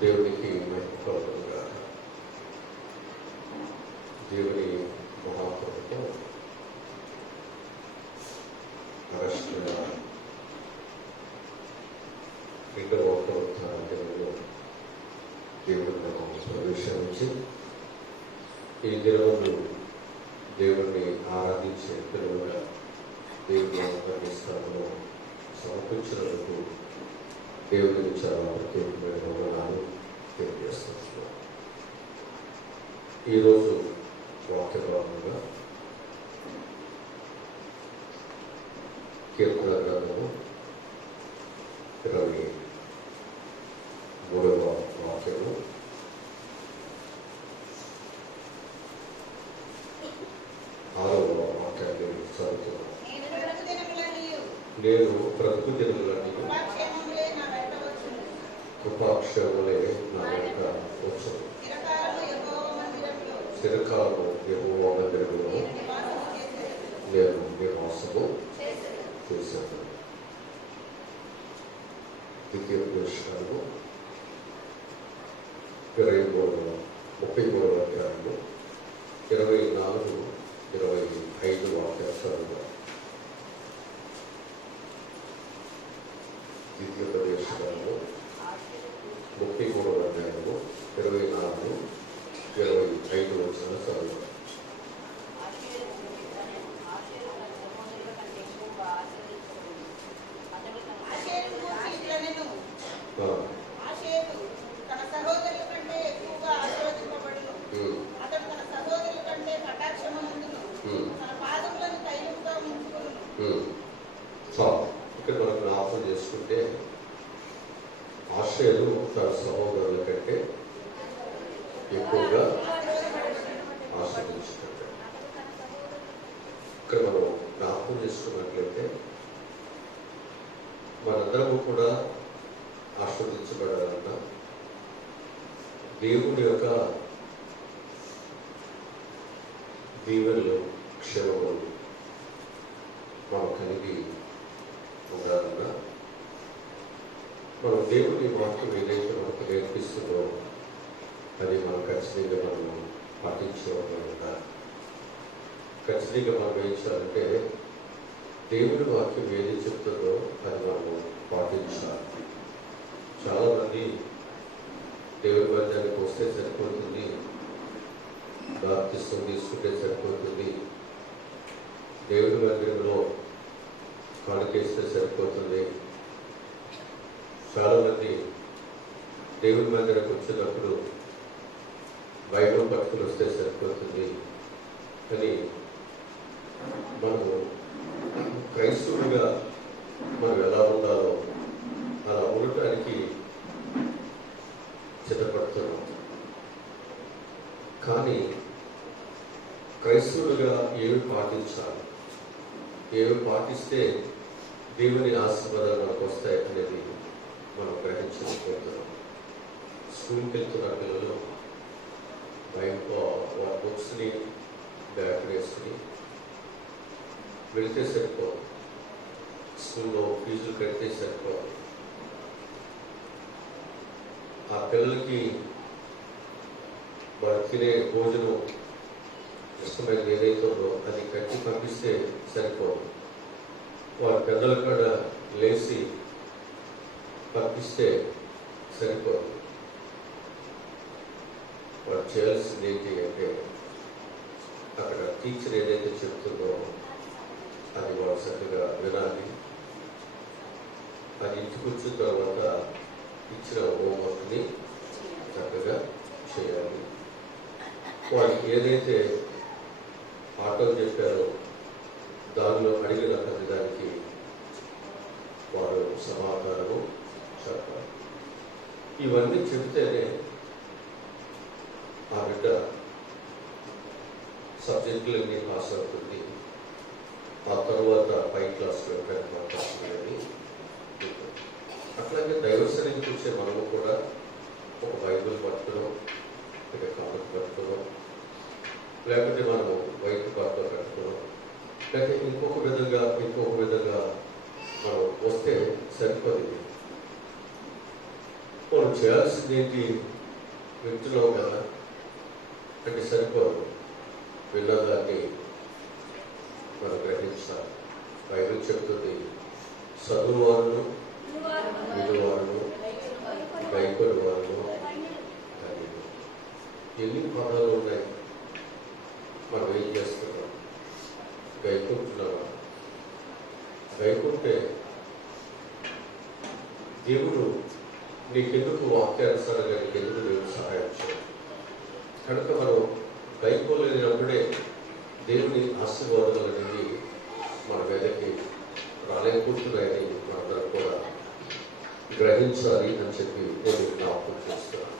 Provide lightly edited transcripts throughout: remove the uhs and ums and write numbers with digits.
దేవునికి మహిమకలుగునుగా. దేవుని మహాత్మతో అరెస్టుల రెండవ ప్రవర్తనలో దేవుని ప్రవేశించి ఈ దినములు దేవుణ్ణి ఆరాధించే పిలువగా దేవుని స్థానంలో సమర్పించినందుకు దేవునికి చాలా ప్రత్యేకమైన వందనాలు తెలియజేస్తున్నాను. ఈరోజు వాక్య భాగంగా కీర్తన గ్రంథము 23వ వాక్యము. ఆరవ వాక్యాన్ని చదువుతున్నాను. నేను బ్రతుకు దినములన్నీ కృపాక్షేమలే నా వెంట వచ్చును. చిరకాలము యెహోవా మందిరములో నేను నివాసము చేశాను. ద్వితీయ పురుషాలు 33వ అధ్యాయము 24, 25 వాక్యాలు చదువుతాను. ద్వితీయ ప్రదేశాలలో 33వ అధ్యాయము 24, 25 వచనాలు చదువుతాను. ఇక్కడ మనం జ్ఞాపకం చేసుకుంటే ఆశలు తన సహోదరుల కంటే ఎక్కువగా ఆస్వాదించుకుంటాడు. ఇక్కడ మనం జ్ఞాపకం చేసుకున్నట్లయితే మనందరము కూడా ఆస్వాదించబడాలన్నా దేవుని యొక్క దీవెనలు క్షేమములు మనం కలిగి ఉండాలన్నా మనం దేవుని వాక్యం ఏదైతే మనకు నేర్పిస్తుందో అది మనం ఖచ్చితంగా మనం పాటించడం. ఖచ్చితంగా మనం ఏం చేయాలంటే దేవుని వాక్యం ఏది చెప్తుందో అది మనం పాటించాలి. చాలామంది దేవుని వాక్యానికి వస్తే సరిపోతుంది, బాప్తిస్మం తీసుకుంటే సరిపోతుంది, దేవుని మందిరంలో కానుకేస్తే సరిపోతుంది. చాలామంది దేవుని మందిరకు వచ్చేటప్పుడు బైబిల్ పట్టుకుని వస్తే సరిపోతుంది అని మనము క్రైస్తవుడిగా మనం ఎలా ఉండాలో అలా ఉండటానికి సిద్ధపడుతున్నాం. కానీ క్రైస్తవులుగా ఏమి పాటించాలి, ఏమి పాటిస్తే దేవుని ఆశీర్వాదాలు మనకు వస్తాయి అనేది మనం గ్రహించలేకపోతున్నాం. స్కూల్కి వెళ్తున్న పిల్లలు వాళ్ళ బుక్స్ని బ్యాగ్ వేసుకుని వెళితే సరిపోదు, స్కూల్లో ఫీజులు కడితే సరిపోదు. ఆ పిల్లలకి వాళ్ళు తినే భోజనం ఇష్టమైనది ఏదైతే ఉందో అది కట్టి పంపిస్తే సరిపోదు. వాళ్ళ పెద్దల కాడ లేచి పంపిస్తే సరిపోదు. వాళ్ళు చేయాల్సింది ఏంటి అంటే అక్కడ టీచర్ ఏదైతే చెప్తుందో అది వాళ్ళు చక్కగా వినాలి. అది ఇంటికి వచ్చిన తర్వాత ఇచ్చిన హోంవర్క్ని చక్కగా చేయాలి. వాళ్ళకి ఏదైతే పాఠం చెప్పారో దానిలో అడిగిన ప్రతిదానికి వారు సమాధానము చెప్పాలి. ఇవన్నీ చెబితేనే ఆ బిడ్డ సబ్జెక్టులన్నీ పాస్ అవుతుంది. ఆ తర్వాత పై క్లాస్లో అని. అట్లాగే దైవసరికి వచ్చే మనము కూడా ఒక బైబిల్ పట్టుకోవడం, ఇక కాలం పట్టుకోవడం, లేకపోతే మనము వైట్ బాటలో కట్టుకోవడం, లేకపోతే ఇంకొక విధంగా మనం వస్తే సరిపోతుంది. మనం చేయాల్సింది ఏంటి? వింటున్నాం కదా అంటే సరిపోదు. విన్నదాన్ని మనం గ్రహించాలి. బైబిల్ చెప్తుంది, చదువువారును వినువారును గైకొను వారును. ఎన్ని పదాలు ఉన్నాయి? మనం ఏం చేస్తున్నాం? గైకుంటున్నావా? గైకుంటే దేవుడు నీకెందుకు వాక్యానుసారంగా నీకెందుకు దేవుడు సహాయం చేయాలి? కనుక మనం గైకోలేనప్పుడే దేవుని ఆశీర్వాదాలు అనేది మన మీదకి రాలేకుంటున్నాయని మనందరం కూడా గ్రహించాలి అని చెప్పి నేను జ్ఞాపకం చేస్తున్నాను.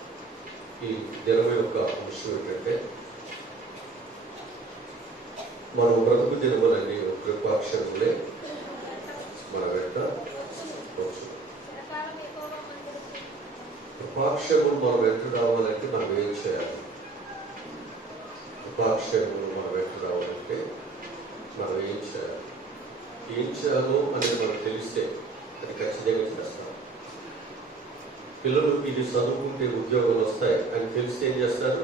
ఈ దినం యొక్క అంశం ఏంటంటే, మనం బ్రతుకు దినములన్నీ కృపాక్షరములే మన వెంట వచ్చు. కృపాక్షరములు మన వెంట రావాలంటే మనం ఏం చేయాలి? కృపాక్షరములు మన వెంట రావాలంటే మనం ఏం చేయాలి? ఏం చేయాలో అనేది మనకు తెలిస్తే అది ఖచ్చితంగా చేస్తాం. పిల్లలు ఇది చదువుకుంటే ఉద్యోగాలు వస్తాయి అని తెలిస్తే ఏం చేస్తారు?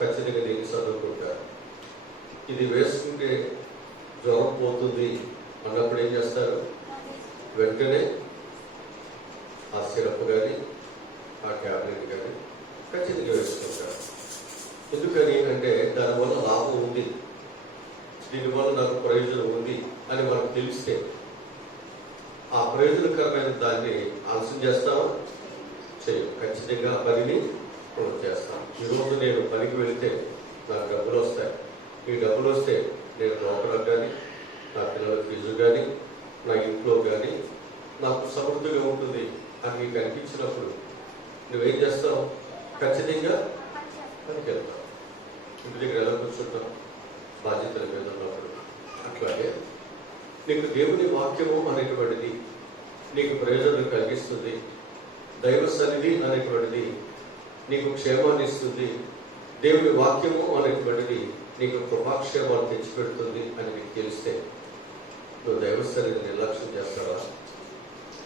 ఖచ్చితంగా దీన్ని చదువుకుంటారు. ఇది వేసుకుంటే జ్వరం పోతుంది అన్నప్పుడు ఏం చేస్తారు? వెంటనే ఆ సిరప్ కానీ ఆ ట్యాబ్లెట్ కానీ ఖచ్చితంగా వేసుకుంటారు. ఎందుకని అంటే దానివల్ల లాభం ఉంది, దీనివల్ల నాకు ప్రయోజనం ఉంది అని మనకు తెలిస్తే ఆ ప్రయోజనకరమైన దాన్ని ఆలస్యం చేస్తామా? చేయం. ఖచ్చితంగా ఆ పనిని చేస్తాం. ఈరోజు నేను పనికి వెళితే నాకు డబ్బులు వస్తాయి, ఈ డబ్బులు వస్తే నేను లోపలకు కానీ నా పిల్లల ఫీజు కానీ నా ఇంట్లో కానీ నాకు సమృద్ధిగా ఉంటుంది అని మీకు అనిపించినప్పుడు నువ్వేం చేస్తావు? ఖచ్చితంగా పనికి వెళ్తావు. ఇంటి దగ్గర ఎలా కూర్చుంటావు? బాధ్యతల మీద ఉన్నప్పుడు. అట్లాగే నీకు దేవుని వాక్యము అనేటువంటిది నీకు ప్రయోజనం కలిగిస్తుంది. దైవ సన్నిధి అనేటువంటిది నీకు క్షేమాన్ని ఇస్తుంది. దేవుని వాక్యము అనేటువంటిది నీకు కృపాక్షేమాన్ని తెచ్చిపెడుతుంది అని నీకు తెలిస్తే నువ్వు దైవ సన్నిధిని నిర్లక్ష్యం చేస్తావా?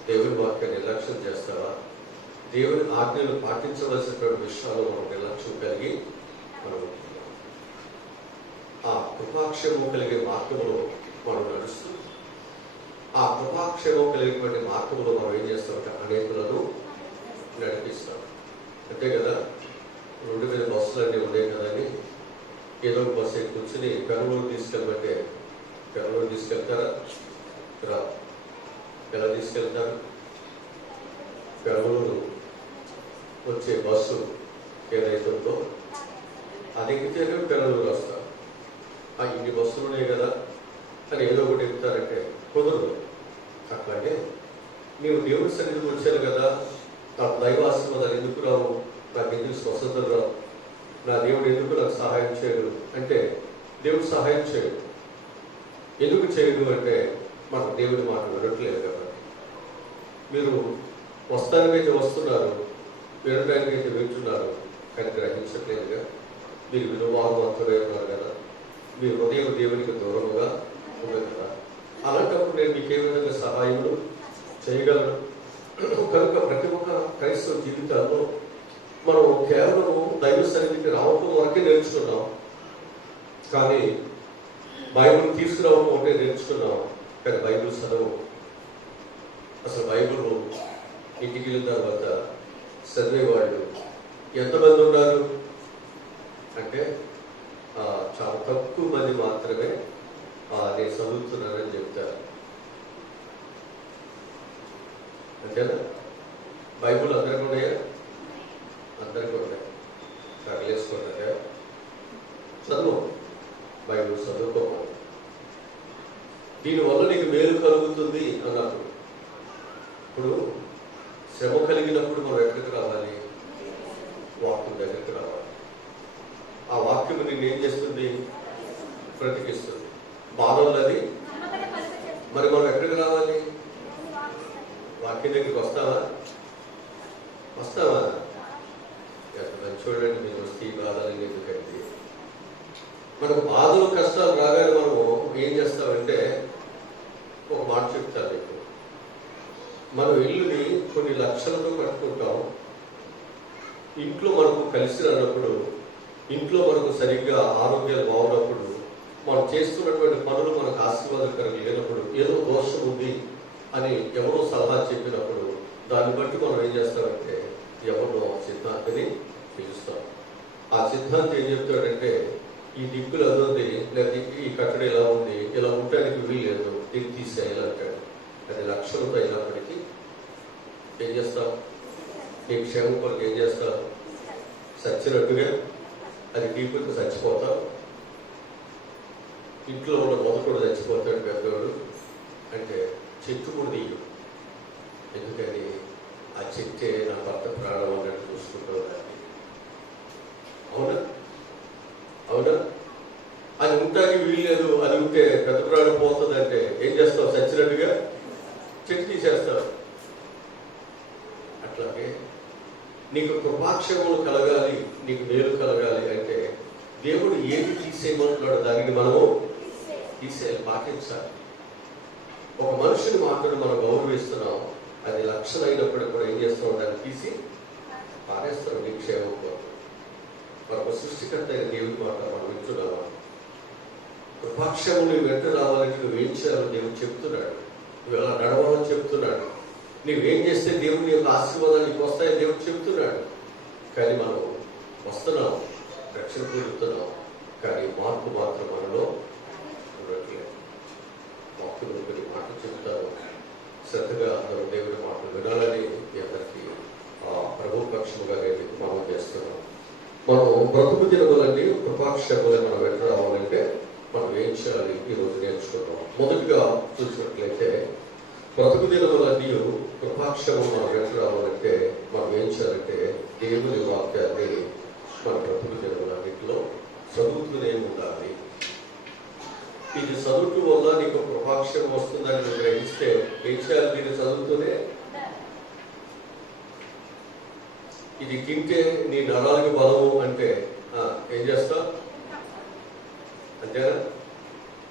దేవుని వాక్యాన్ని నిర్లక్ష్యం చేస్తావా? దేవుని ఆజ్ఞలు పాటించవలసినటువంటి విషయాలు మనం నిర్లక్ష్యం కలిగి మనం ఆ కృపాక్షేమం కలిగే మార్గంలో మనం నడుస్తుంది. ఆ కృపాక్షేమం కలిగేటువంటి మార్గంలో మనం ఏం చేస్తామంటే అనేకులను నడిపిస్తాం. అంతే కదా? రోడ్డు మీద బస్సులు అన్నీ ఉండే కదా అని ఏదో ఒక బస్సు కూర్చుని పెరలూరు తీసుకెళ్ళమంటే పెరలూరు తీసుకెళ్తారా? రా. ఎలా తీసుకెళ్తారు? పెరలూరు వచ్చే బస్సు ఏదైతే ఉందో అది ఎక్కితేనే పెరలూరు వస్తారు. ఇన్ని బస్సులు ఉన్నాయి కదా అని ఏదో ఒకటి ఎక్కుతారంటే కుదరదు. అట్లాగే నీవు దేవుడి సన్నిధికి వచ్చాను కదా, నాకు దైవ ఆశీర్వాదాలు ఎందుకు రావు? నాకు ఎందుకు స్వస్థతలు రావు? నా దేవుడు ఎందుకు నాకు సహాయం చేయడు అంటే దేవుడు సహాయం చేయడు. ఎందుకు చేయడు అంటే మనకు దేవుడి మాట వినట్లేదు కదా. మీరు వస్తానికైతే వస్తున్నారు, వినడానికైతే వింటున్నారు, కానీ గ్రహించట్లేదుగా. మీరు వినువాదవంతులై ఉన్నారు కదా, మీ హృదయం దేవునికి దూరముగా ఉంది కదా. అలాంటప్పుడు నేను మీకు ఏ విధంగా సహాయములు చేయగలను? కనుక ప్రతి ఒక్క క్రైస్తవ జీవితాల్లో మనం కేవలం దైవ సన్నిధికి రావడం వరకే నేర్చుకున్నాం, కానీ బైబిల్ తీసుకురావడం ఒకటే నేర్చుకున్నాం, కానీ బైబిల్ చదవు. అసలు బైబిల్ ఇంటికి వెళ్ళిన తర్వాత చదివేవాళ్ళు ఎంతమంది ఉన్నారు అంటే చాలా తక్కువ మంది మాత్రమే నేను చదువుతున్నానని చెప్తారు. అంతేనా? బైబుల్ అందరికీ ఉన్నాయా? అందరికీ ఉన్నాయి. తగలేసుకుంటారా? చదువు, బైబుల్ చదువుకోవాలి. దీనివల్ల నీకు మేలు కలుగుతుంది అన్నప్పుడు. ఇప్పుడు శ్రమ కలిగినప్పుడు మనం ఎక్కడికి రావాలి? వాక్యం దగ్గరికి రావాలి. ఆ వాక్యం నిన్ను ఏం చేస్తుంది? బ్రతికిస్తుంది. బాధలది మరి మనం ఎక్కడికి రావాలి? వాక్యం దగ్గరికి వస్తావా? వస్తావా? చూడండి, మీరు వస్తే ఈ బాధలు ఎందుకండి? మనకు బాధలు కష్టాలు రాగానే మనము ఏం చేస్తామంటే ఒక మాట చెప్తాను మీకు. మనం ఇల్లుని కొన్ని లక్షలు లక్షలతో కట్టుకుంటాం. ఇంట్లో మనకు కలిసి రానప్పుడు, ఇంట్లో మనకు సరిగ్గా ఆరోగ్యాలు బాగున్నప్పుడు, మనం చేస్తున్నటువంటి పనులు మనకు ఆశీర్వాదకరం లేనప్పుడు, ఏదో దోషం ఉంది అని ఎవరో సలహా చెప్పినప్పుడు దాన్ని బట్టి మనం ఏం చేస్తామంటే ఎవరినో సిద్ధాంతిని పిలుస్తాం. ఆ సిద్ధాంతి ఏం చెప్తాడంటే ఈ దిక్కులు అదొంది, లేదా ఈ కట్టడి ఇలా ఉంది, ఇలా ఉండడానికి వీల్లేదు, దీన్ని తీసేయాలి అంటాడు. అది లక్షలతో అయినప్పటికీ ఏం చేస్తాం? నీ క్షేమం కొరకు ఏం చేస్తాం? చచ్చినట్టుగా అది తీపుకి చచ్చిపోతాం. ఇంట్లో ఉన్న మొదటి చచ్చిపోతాడు పెద్దవాడు అంటే చెట్టు కూడా తీయు. ఎందుకని ఆ చెట్టే నా భర్త ప్రాణం అన్నట్టు చూసుకుంటావు. అవునా అవునా? అది ఉంటానికి వీల్లేదు, అది ఉంటే పెద్ద ప్రాణం పోతుంది అంటే ఏం చేస్తావు? చచ్చినట్టుగా చెట్టు తీసేస్తావు. అట్లాగే నీకు కృపాక్షేమములు కలగాలి, నీకు మేలు కలగాలి అంటే దేవుడు ఏది తీసేయమంటున్నాడో దానిని మనము తీసేయాలి, పాటించాలి. ఒక మనుషుని మాత్రం మనం గౌరవిస్తున్నాం, అది లక్షలు అయినప్పటికీ కూడా ఏం చేస్తున్నాం? దాన్ని తీసి పారేస్తున్నాం. నీ క్షేమం కోసం మరొక సృష్టికర్త అయిన దేవుడి మాట మనం వింటున్నావా? కృపాక్షేమం వెంట రావాలంటే నువ్వేం చేయాలో దేవుడు చెప్తున్నాడు, నువ్వు ఎలా నడవాలని చెప్తున్నాడు, నువ్వేం చేస్తే దేవుని యొక్క ఆశీర్వాదాలు నీకు వస్తాయని దేవుడు చెప్తున్నాడు. కానీ మనం వస్తున్నాం, రక్షణ పొందుతున్నాం, కానీ మార్పు మాత్రం మనలో ఉండట్లేదు. వాక్యంలో కొన్ని మాటలు చెప్తాను, శ్రద్ధగా అందరూ దేవుడి మాటలు వినాలని మీ అందరికీ ప్రభు పక్షముగా నేను మనం చేస్తున్నాం. మనం బ్రతుకు దినములన్నీ కృపాక్షేమాలు మనం వెంట రావాలంటే మనం ఏం చేయాలి ఈరోజు నేర్చుకుంటాం. మొదటిగా చూసినట్లయితే బ్రతుకు దినములన్నీ కృపాక్షేమం మనం వెంట రావాలంటే మనం ఏం చేయాలంటే దేవుని వాక్యాన్ని మన బ్రతుకు దినములన్నింటిలో చదువుతూనే ఉండాలి. ఇది చదువుతూ వల్ల నీకు కృపాక్షేమం వస్తుందని నువ్వు గ్రహిస్తే ఏం చేయాలి? దీన్ని చదువుతూనే. ఇది తింటే నీ నరాలకు బలము అంటే ఏం చేస్తావు? అంతేనా?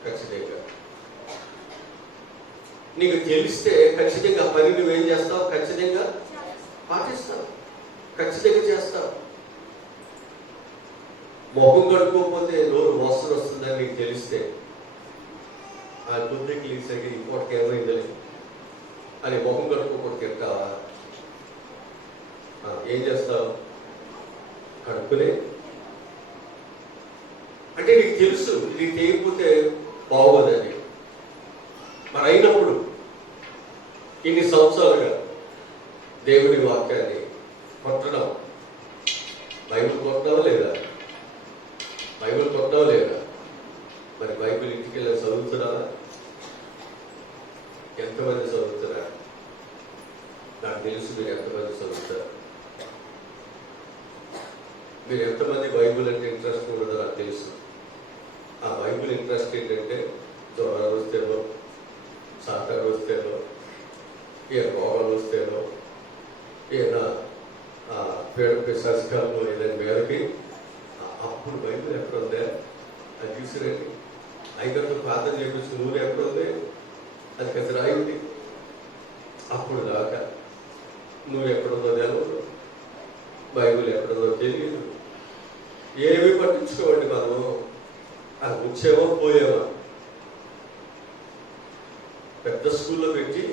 ఖచ్చితంగా. నీకు తెలిస్తే ఖచ్చితంగా పని నువ్వేం చేస్తావు? ఖచ్చితంగా పాటిస్తావు, ఖచ్చితంగా చేస్తావు. మొహం కడుక్కోకపోతే నోరు వాసన వస్తుందని నీకు తెలిస్తే ఆ బుద్ధికి లేసరికి ఇంకోటికి ఏమైందని అని మొహం కడుక్కోకపోతే తింటావా? ఏం చేస్తావు? కడుక్కునే. అంటే నీకు తెలుసు ఇది చేయకపోతే బాగోదని. మరి అయినప్పుడు ఇన్ని సంవత్సరాలుగా దేవుడి వాక్యాన్ని కొట్టడం, బైబిల్ కొట్టడం లేదా? బైబిల్ కొట్టడం లేదా? మరి బైబిల్ ఇంటికి వెళ్ళి చదువుతున్నారా? ఎంతమంది చదువుతున్నారు? నాకు తెలుసు మీరు ఎంతమంది చదువుతారు. మీరు ఎంతమంది బైబిల్ అంటే ఇంట్రెస్ట్ ఉండదో నాకు తెలుసు. ఆ బైబిల్ ఇంట్రెస్ట్ ఏంటంటే జ్వరాలు వస్తేనో, సాటాలు వస్తేనో, ఏ రోగాలు వస్తేనో, ఏదైనా పిశాచికాలంలో ఏదైనా మేరకి అప్పుడు బైబిల్ ఎక్కడ ఉందా అది తీసుకురండి. ఐగంతో ప్రార్థన చేయించు నూనె ఎక్కడ ఉంది అది కదా రాయింది. అప్పుడు దాకా నువ్వు ఎక్కడుందో తెలియదు, బైబిల్ ఎక్కడుందో తెలియదు, ఏమీ పట్టించుకోండి. మనము అది వచ్చేవో పోయేవా. పెద్ద స్కూల్లో పెట్టి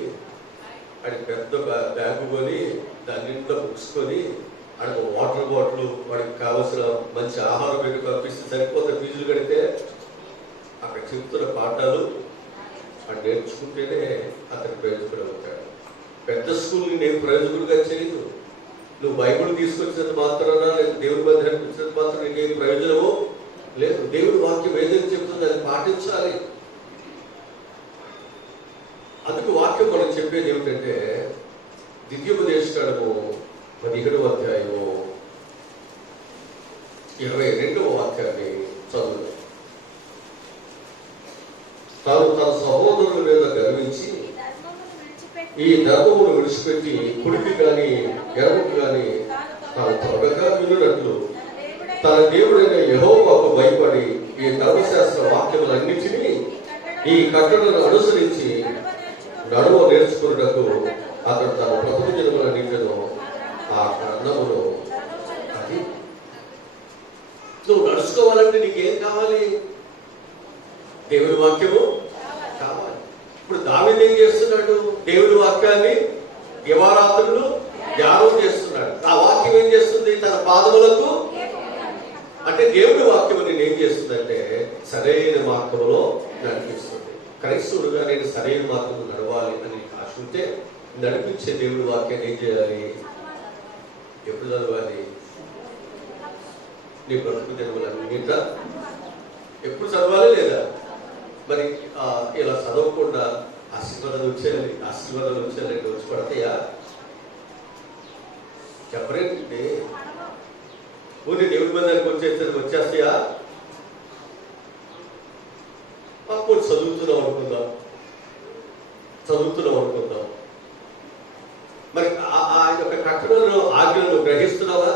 వాడికి పెద్ద బ్యాగు కొని దాని నిండా బుక్స్ కొని వాడికి వాటర్ బాటిల్, వాడికి కావాల్సిన మంచి ఆహారం పెట్టి పంపిస్తే సరిపోతే ఫీజులు కడితే అక్కడ చెప్తున్న పాఠాలు వాడు నేర్చుకుంటేనే అతని ప్రయోజకుడు అవుతాడు. పెద్ద స్కూల్ నేను ప్రయోజకుడిగా చేయదు. నువ్వు బైబిల్ తీసుకొచ్చినంత మాత్రాన దేవుడి మధ్య నడిపించినంత మాత్రం నీకేం ప్రయోజనమో లేదు. దేవుడి వాక్యం ఏదైతే చెప్తుందో అది పాటించాలి. అందుకు వాక్యం మనం చెప్పేది ఏమిటంటే ద్వితీయోపదేశకాండము 17వ అధ్యాయము 22వ వాక్యాన్ని చదువు. తాను తన సహోదరుల మీద గర్వించి ఈ ధర్మమును విడిచిపెట్టి కుడికి గాని ఎడమకు గాని తాను త్వరగా వినున్నట్లు తన దేవుడైన యెహోవాకు భయపడి ఈ ధర్మశాస్త్ర వాక్యములన్నిటినీ ఈ కట్టడలను అనుసరించి నడువ నేర్చుకున్నకు అతడు తన బ్రతుకు దినములన్నిటిలో ఆ గ్రంథములో అది నువ్వు నడుచుకోవాలంటే నీకేం కావాలి? దేవుని వాక్యము కావాలి. ఇప్పుడు దావీదు ఏం చేస్తున్నాడు? దేవుని వాక్యాన్ని దివారాత్రులు ధ్యానం చేస్తున్నాడు. ఆ వాక్యం ఏం చేస్తుంది? తన పాదములకు, అంటే దేవుని వాక్యం నేను ఏం చేస్తుందంటే సరైన మార్గంలో నడిపిస్తుంది. క్రైస్తవుడుగా నేను సరైన మార్గంలో నడవాలి అని ఆశ ఉంటే నడిపించే దేవుడి వాక్యాన్ని ఏం చేయాలి? ఎప్పుడు చదవాలి? నీ బ్రతుకు దినములన్నిట ఎప్పుడు చదవాలి లేదా? మరి ఇలా చదవకుండా ఆశీర్వాదాలు వచ్చేయాలంటే వచ్చి పడతాయా? చెప్పరేంటి? ఊరి దేవుడి మందిరానికి వచ్చేస్తాయా? అప్పుడు చదువుతున్నాం అనుకుందాం. మరి ఆ యొక్క కట్టడలను ఆజ్ఞలను గ్రహిస్తున్నావా?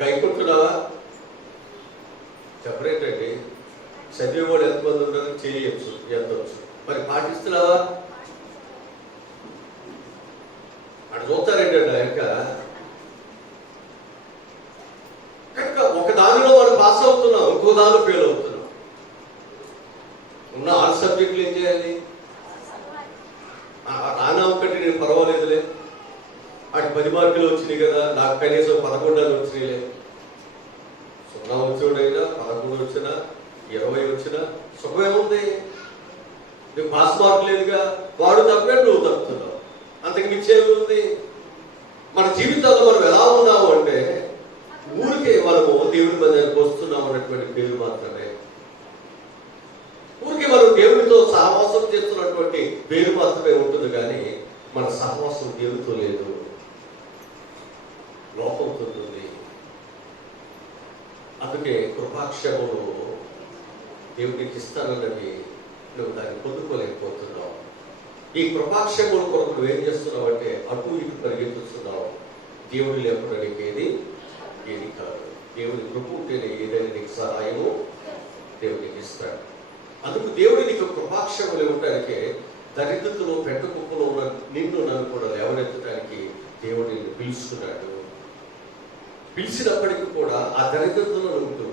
గైకుంటున్నావా? చెప్పరేంటండి? చదివేవాడు ఎంతమంది ఉన్నారో చేయవచ్చు, ఎంతవచ్చు. మరి పాటిస్తున్నావా? అటు చూస్తారేంటండి ఆయన కనుక ఒక దానిలో వాడు పాస్ అవుతున్నాం, ఇంకో దానిలో ఫెయిల్ అవుతున్నాం. ఉన్న 6 సబ్జెక్టులు ఏం చేయాలి? రానా ఒకటి నేను పర్వాలేదులే, అటు 10 మార్కులు వచ్చినాయి కదా, నాకు కనీసం 11 వచ్చినాయిలే. 0 వచ్చేవాడైనా 11 వచ్చినా 20 వచ్చినా సుఖమేముంది? నువ్వు పాస్ మార్క్ లేదుగా, వాడు తప్పాడు, నువ్వు తప్పుతున్నావు. అంతకు మించేది ఉంది? మన జీవితాల్లో మనం ఎలా ఉన్నాము అంటే ఊరికే మనము దేవుని మందిరానికి వస్తున్నాం అన్నటువంటి పేరు మాత్రమే, ఊరికే మనం దేవునితో సహవాసం చేస్తున్నటువంటి పేరు మాత్రమే ఉంటుంది. కానీ మన సహవాసం దేవునితో లేదు, లోపంతో ఉంటుంది. అందుకే కృపాక్షేమము దేవుడికి ఇస్తానన్నది నువ్వు దాన్ని పొందుకోలేకపోతున్నావు. ఈ కృపాక్షేమం కొరకు నువ్వేం చేస్తున్నావు అంటే అటు ఇటు పరిగెత్తుతున్నావు. దేవుడు లేకుండా నీకేది ఏది కాదు. దేవుడి కృప ఉంటేనే ఏదైనా నీకు సహాయము దేవుడికి ఇస్తాడు. అందుకు దేవుడి నీకు కృపాక్షేమం ఇవ్వటానికే దరిద్రతలో పెద్ద కుప్పలో ఉన్న నిన్ను నన్ను కూడా లేవనెత్తడానికి దేవుడు నిన్ను పిలుచుకున్నాడు. పిలిచినప్పటికీ కూడా ఆ దరిద్రతలో ఉంటూ,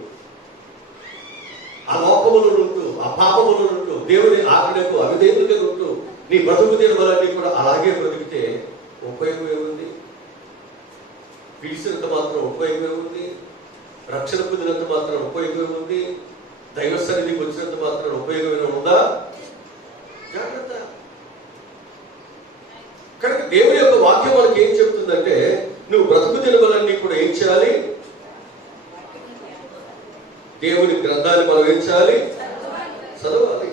ఆ లోకములో ఉంటూ, ఆ పాపములో ఉంటూ, దేవుని ఆజ్ఞకు అవిధేయులుగా ఉంటూ నీ బ్రతుకు దినములన్నీ కూడా అలాగే బ్రతికితే ఉపయోగం ఏముంది? పిలిచినంత మాత్రం ఉపయోగం ఏముంది? రక్షణ పొందినంత మాత్రం ఉపయోగం ఏముంది? దైవ సన్నిధికి వచ్చినంత మాత్రం ఉపయోగం ఏమైనా ఉందా? జాగ్రత్త. కనుక దేవుని యొక్క వాక్యం మనకి ఏం చెప్తుందంటే నువ్వు బ్రతుకు దినములన్నీ కూడా ఏం చేయాలి? దేవుని గ్రంథాన్ని మనం ఏం చేయాలి? చదవాలి.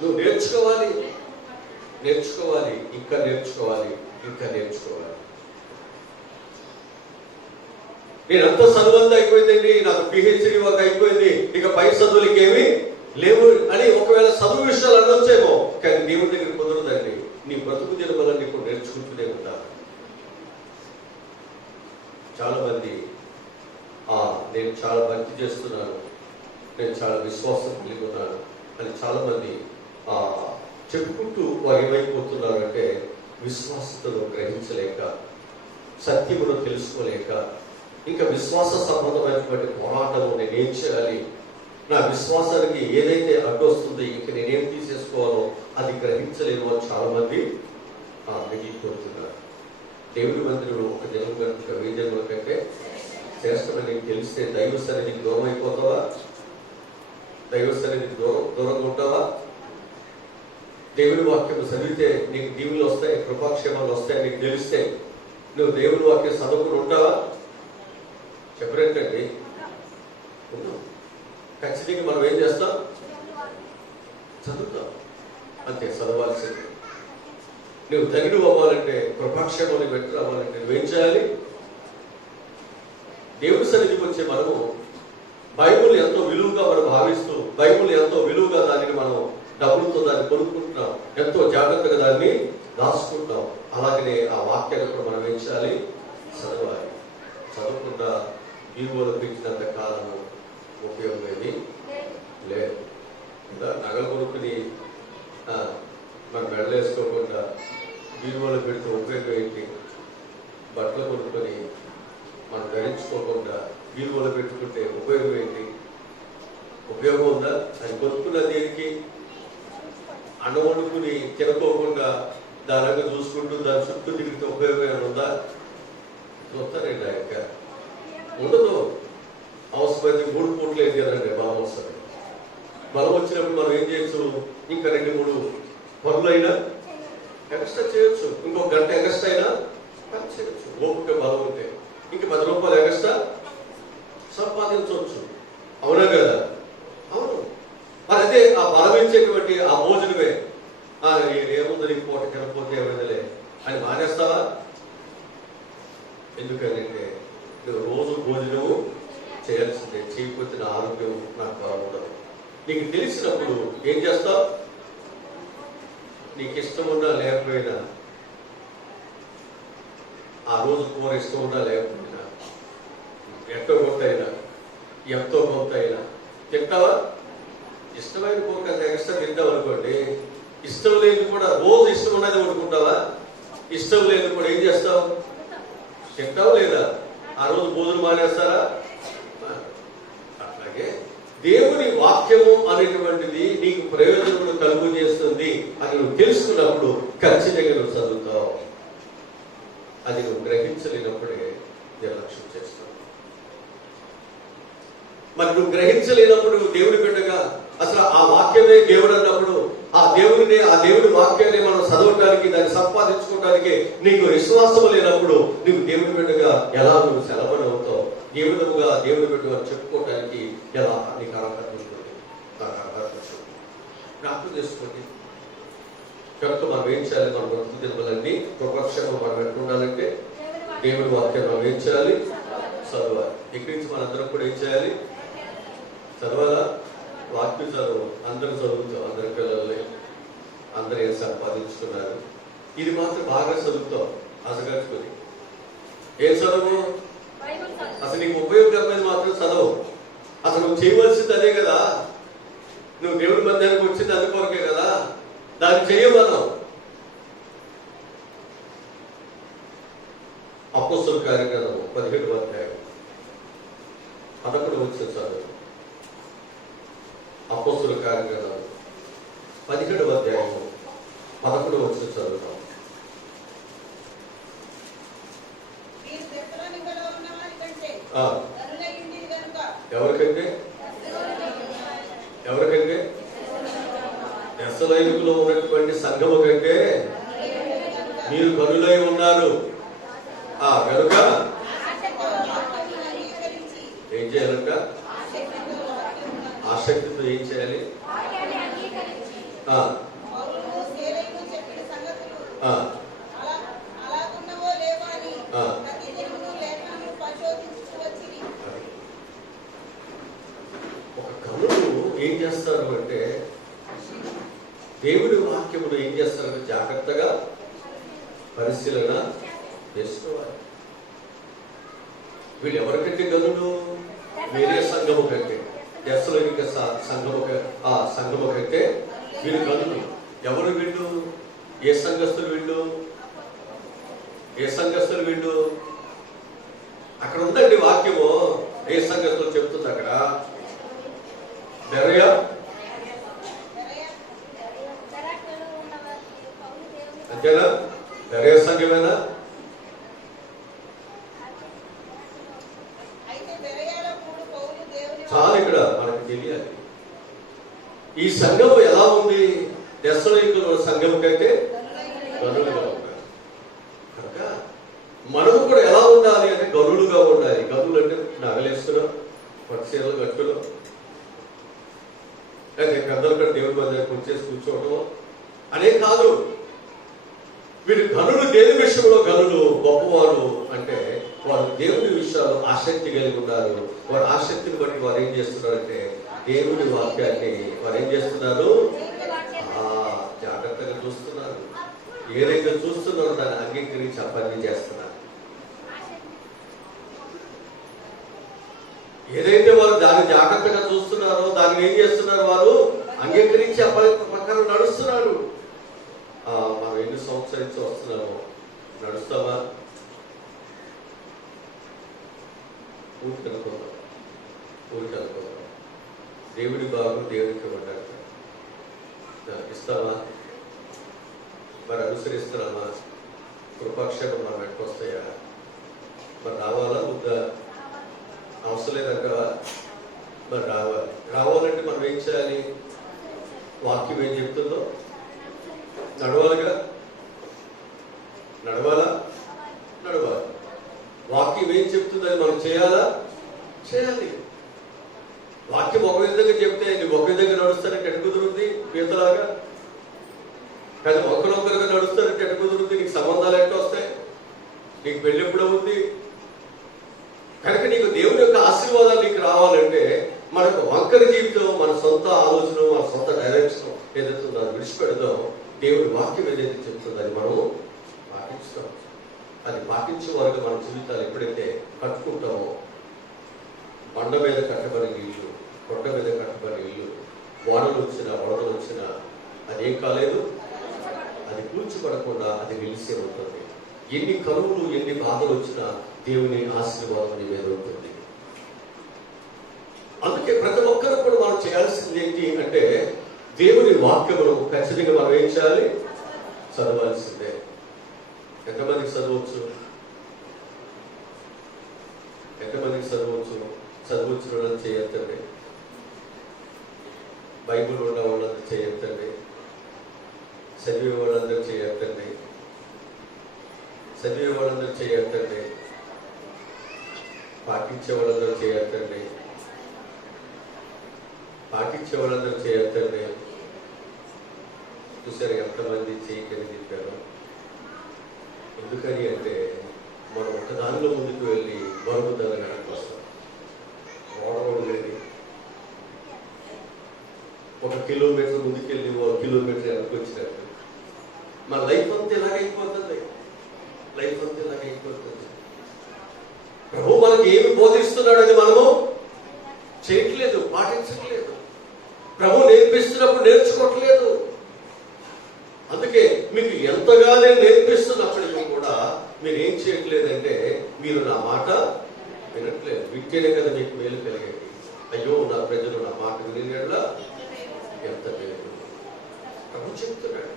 నువ్వు నేర్చుకోవాలి, ఇంకా నేర్చుకోవాలి. నేను అంత చదువంతా అయిపోయిందండి, నాకు పిహెచ్డి వర్క్ అయిపోయింది, ఇక పై చదువులకి ఏమి లేవు అని ఒకవేళ చదువు విషయాలు అనొచ్చేమో, కానీ దేవుడి దగ్గర కుదరదండి. నీ బ్రతుకు దినములన్నీ కూడా నేర్చుకుంటూనే ఉంటారు. చాలా మంది నేను చాలా భక్తి చేస్తున్నాను, నేను చాలా విశ్వాసం కలిగి ఉన్నాను అని చాలా మంది చెప్పుకుంటూ వారు ఏమైపోతున్నారు అంటే విశ్వాసతను గ్రహించలేక, సత్యమును తెలుసుకోలేక, ఇంకా విశ్వాస సంబంధమైనటువంటి పోరాటము నేనేం చేయాలి, నా విశ్వాసానికి ఏదైతే అడ్డొస్తుందో ఇంక నేనేం తీసేసుకోవాలో అది గ్రహించలేను అని చాలా మంది మిగిలిపోతున్నారు. దేవుడి మందిరంలో ఒక జన్మ కనుక 1000 జన్మల కంటే శ్రేష్టమని నీకు తెలిస్తే దైవ సన్నిధికి దూరం అయిపోతావా? దైవ సన్నిధికి దూరంగా ఉంటావా? దేవుని వాక్యం చదివితే నీకు దీవులు వస్తాయి, కృపాక్షేమాలు వస్తాయి నీకు తెలిస్తే నువ్వు దేవుని వాక్యం చదువుకుని ఉంటావా? చెప్పరేంటండి? ఖచ్చితంగా మనం ఏం చేస్తాం? చదువుతాం. అంతే, చదవాల్సింది. నువ్వు తగిన అవ్వాలంటే, కృపాక్షేమాన్ని పెట్టి రావాలంటే నువ్వేం చేయాలి? దేవుడి సన్నిధికి వచ్చే మనము బైబుల్ ఎంతో విలువగా మనం భావిస్తూ, బైబుల్ ఎంతో విలువగా దానిని మనం డబ్బులతో దాన్ని కొనుక్కుంటున్నాం, ఎంతో జాగ్రత్తగా దాన్ని దాచుకుంటాం. అలాగనే ఆ వాక్యాన్ని కూడా మనం ఏం చేయాలి? చదవాలి. చదవకుండా ఈవులు పెంచినంత కాలము ఉపయోగం ఏమి లేదు. ఇంకా నగలు కొనుక్కుని మనం వెళ్ళేసుకోకుండా బీరువాలో పెడితే ఉపయోగం ఏంటి? బట్టలు కొనుక్కొని మనం ధరించుకోకుండా బీరువాలో పెట్టుకుంటే ఉపయోగం ఏంటి? ఉపయోగం ఉందా? అది కొనుక్కున్న దేనికి? అన్నం వండుకుని తినకోకుండా దానిగా చూసుకుంటూ దాని చుట్టూ తిరిగితే ఉపయోగం ఉందా? చూస్తారండి ఆ యొక్క ఉండదు. అవసరమైతే 3 పూట్లు ఏం కదండి బలం వస్తుంది. బలం వచ్చినప్పుడు మనం ఏం చేయొచ్చు? ఇంకా 2-3 పనులైనా ఎక్స్ట్రా చేయొచ్చు, ఇంకొక గంట ఎక్స్ట్రా అయినా పని చేయొచ్చు. ఓపిక బలం ఉంటే ఇంక 10 రూపాయలు ఎక్స్ట్రా సంపాదించవచ్చు. అవునా కదా? అవును. మరి అదే ఆ బలం ఇచ్చేటువంటి ఆ భోజనమే ఏముంది నీకు పూట తినకపోతే ఏమైందిలే అని మానేస్తావా? ఎందుకంటే నువ్వు రోజు భోజనము చేయాల్సిందే. చేయకపోతే నా ఆరోగ్యం నాకు బాగుండదు. నీకు తెలిసినప్పుడు ఏం చేస్తావు? నీకు ఇష్టం ఉన్నా లేకపోయినా, ఆ రోజు కూర ఇష్టం ఉన్నా లేకపోయినా, ఎంతో కొంత అయినా ఎంతో కొంత అయినా తింటావా? ఇష్టమైన కూర కదా ఎక్స్ట్రా తింటావు అనుకోండి. ఇష్టం లేని కూడా రోజు ఇష్టం ఉన్నది వండుకుంటావా? ఇష్టం లేని కూడా ఏం చేస్తావు? తింటావు లేదా? ఆ రోజు భోజనం మానేస్తారా? అట్లాగే దేవుని వాక్యము అనేటువంటిది నీకు ప్రయోజనమును కలుగు చేస్తుంది అని నువ్వు తెలుసుకున్నప్పుడు ఖచ్చితంగా నువ్వు చదువుతావు. అది నువ్వు గ్రహించలేనప్పుడే నిర్లక్ష్యం చేస్తావు. మరి నువ్వు గ్రహించలేనప్పుడు దేవుని బిడ్డగా అసలు ఆ వాక్యమే దేవుడు అన్నప్పుడు ఆ దేవుడి వాక్యాన్ని మనం చదవటానికి, దాన్ని సంపాదించుకోవడానికి నీకు విశ్వాసం లేనప్పుడు నువ్వు దేవుడి బిడ్డగా ఎలా నువ్వు సెలవుని అవుతావు? దేవుడి బిడ్డగా చెప్పుకోవటానికి ఎలా నీకు అర్హత ఉంటుంది? నాకు అర్హత జ్ఞాపకం చేసుకోండి. కనుక మనం ఏం చేయాలి? మన బ్రతుకు దినములన్నీ ప్రపక్షంగా మనం ఎట్లుండాలంటే దేవుడి వాక్యం మనం ఏం చేయాలి? చదవాలి. ఇక్కడి నుంచి మనందరం కూడా ఏం చేయాలి? చదవాలా? వాక్యం చదువు. అందరూ చదువుతాం, అందరి పిల్లల్ని అందరూ ఏం సంపాదించుకున్నారు. ఇది మాత్రం బాగా చదువుతాం అసగట్టుకుని. ఏం చదువు? అసలు నీకు ఉపయోగకరమైనది మాత్రం చదవు. అసలు నువ్వు చేయవలసింది అదే కదా. నువ్వు దేవుడి మందిరానికి వచ్చింది అందుకొరకే కదా. దాన్ని చేయమన్నావు. అపోస్తలుల కార్యక్రమం 17వ అధ్యాయం 11వ వచనం చదువు. అపోస్తలుల కార్యక్రమం 17వ అధ్యాయం 11వ వచనం చదువుతాం. ఎవరికంటే? ఎవరికంటే? దెస్సలోనికలో ఉన్నటువంటి సంఘము కంటే మీరు కనులై ఉన్నారు. కనుక ఏం చేయాలంట? ఆసక్తితో ఏం చేయాలి? ఒక కనులు ఏం చేస్తారు అంటే దేవుడి వాక్యములు ఏం చేస్తారంటే జాగ్రత్తగా పరిశీలన చేసుకోవాలి. వీళ్ళు ఎవరికంటే గనులు? వేరే సంఘము కంటే, దెస్సలోనిక సంఘము కంటే వీళ్ళు గనులు. ఎవరు వీళ్ళు? ఏ సంఘస్థులు వీళ్ళు? ఏ సంఘస్థులు వీళ్ళు? అక్కడ ఉందండి వాక్యము. ఏ సంఘస్థులు చెప్తుంది అక్కడ? బెరయ అంతేనా? బెరయ సంఘమేనా? చాలా ఇక్కడ మనకు తెలియాలి. ఈ సంఘము ఎలా ఉంది? దెస్సలోనికలో సంఘం కంటే గనులుగా ఉండాలి. కనుక మనము కూడా ఎలా ఉండాలి అంటే గనులుగా ఉండాలి. గనులు అంటే నగలేస్తున్నాం, పట్టుచీరలు కట్టులు, లేకపోతే పెద్దలు కూడా దేవుడి మధ్య కూర్చేసి కూర్చోవడం అనే కాదు. వీరు గనులు దేని విషయంలో గనులు గొప్పవారు అంటే వారు దేవుడి విషయాలు ఆసక్తి కలిగి ఉన్నారు. వారి ఆసక్తిని బట్టి వారు ఏం చేస్తున్నారంటే దేవుడి వాక్యాన్ని వారు ఏం చేస్తున్నారు? జాగ్రత్తగా చూస్తున్నారు. ఏదైతే చూస్తున్నారో దాన్ని అంగీకరించి పని చేస్తున్నారు. ఏదైతే వారు దాన్ని జాగ్రత్తగా చూస్తున్నారో దాన్ని ఏం చేస్తున్నారు? వారు అంగీకరించి ప్రకారం నడుస్తున్నారు. మనం ఎన్ని సంవత్సరించి వస్తున్నామో నడుస్తావా? ఊరికి అనుకుందాం. దేవుడి భాగం దేవుడికి ఇవ్వడానికి ఇస్తావా? మరి అనుసరిస్తున్నామా? కృపాక్షేమం మన వెంట వస్తాయా? మరి రావాలా వద్దా? అవసరం లేదంటావా? మరి రావాలంటే మనం ఏం చేయాలి? వాక్యం ఏం చెప్తుందో నడవాలిగా. నడవాలి. వాక్యం ఏం చెప్తుందో అది మనం చేయాలి. వాక్యం ఒక విధంగా చెప్తే నువ్వు ఒక విధంగా నడుస్తానంటే ఎటు కుదురుంది? పీతలాగా. కానీ ఒకరొకరుగా నడుస్తానంటే ఎటు కుదురుంది? నీకు సంబంధాలు ఎట్లా వస్తాయి? నీకు పెళ్ళి ఎప్పుడు అవుతుంది? కనుక నీకు దేవుని యొక్క ఆశీర్వాదాలు నీకు రావాలంటే మనకు వంకర జీవితం, మన సొంత ఆలోచన, మన సొంత డైరెక్షన్ ఏదైతే ఉందో అది విడిచిపెడదాం. దేవుడి వాక్యం ఏదైతే చెప్తుందో అది మనము పాటిస్తాం. అది పాటించే వరకు మన జీవితాలు ఎప్పుడైతే కట్టుకుంటామో, బండ మీద కట్టబడిన ఇల్లు, కొండ మీద కట్టబడిన ఇల్లు, వానలు వచ్చినా వరదలు వచ్చినా అదేం కాలేదు, అది కూల్చిపడకుండా అది నిలిసే ఉంటుంది. ఎన్ని కరువులు ఎన్ని బాధలు వచ్చినా దేవుని ఆశీర్వాదం నీ మీద ఉంటుంది. అందుకే ప్రతి ఒక్కరూ కూడా మనం చేయాల్సింది ఏంటి అంటే దేవుని వాక్యమును ఖచ్చితంగా మనం ఏం చేయాలి? చదవాల్సిందే. ఎంతమందికి చదవచ్చు? చదవచ్చు వాళ్ళని చేయొద్దండి. బైబుల్ ఉన్న వాళ్ళందరూ చేయొద్దండి. చదివే వాళ్ళందరూ చేయొద్దండి. పాటించే వాళ్ళందరూ చేయొద్దండి. చూసారు ఎంతమంది చేయకని చెప్పారు. ఎందుకని అంటే మనం ఒక దానిలో ముందుకు వెళ్ళి మరొక దాని నడిపిస్తాం. ఓడలేదు. 1 కిలోమీటర్ ముందుకెళ్ళి 1 కిలోమీటర్ వెనక్కి వచ్చినట్టు మన లైఫ్ అంతా ఇలాగైపోతుంది. ప్రభు మనకి ఏమి బోధిస్తున్నాడు అని మనము చేయట్లేదు, పాటించట్లేదు. ప్రభు నేర్పిస్తున్నప్పుడు నేర్చుకోవట్లేదు. అందుకే మీకు ఎంతగా నేను నేర్పిస్తున్నప్పటికీ కూడా మీరు ఏం చేయట్లేదంటే మీరు నా మాట వినట్లేదు. వింటేనే కదా మీకు మేలు కలిగేది. అయ్యో నా ప్రజలు నా మాట వినేలా ఎంత మేలు. ప్రభు చెప్తున్నాడు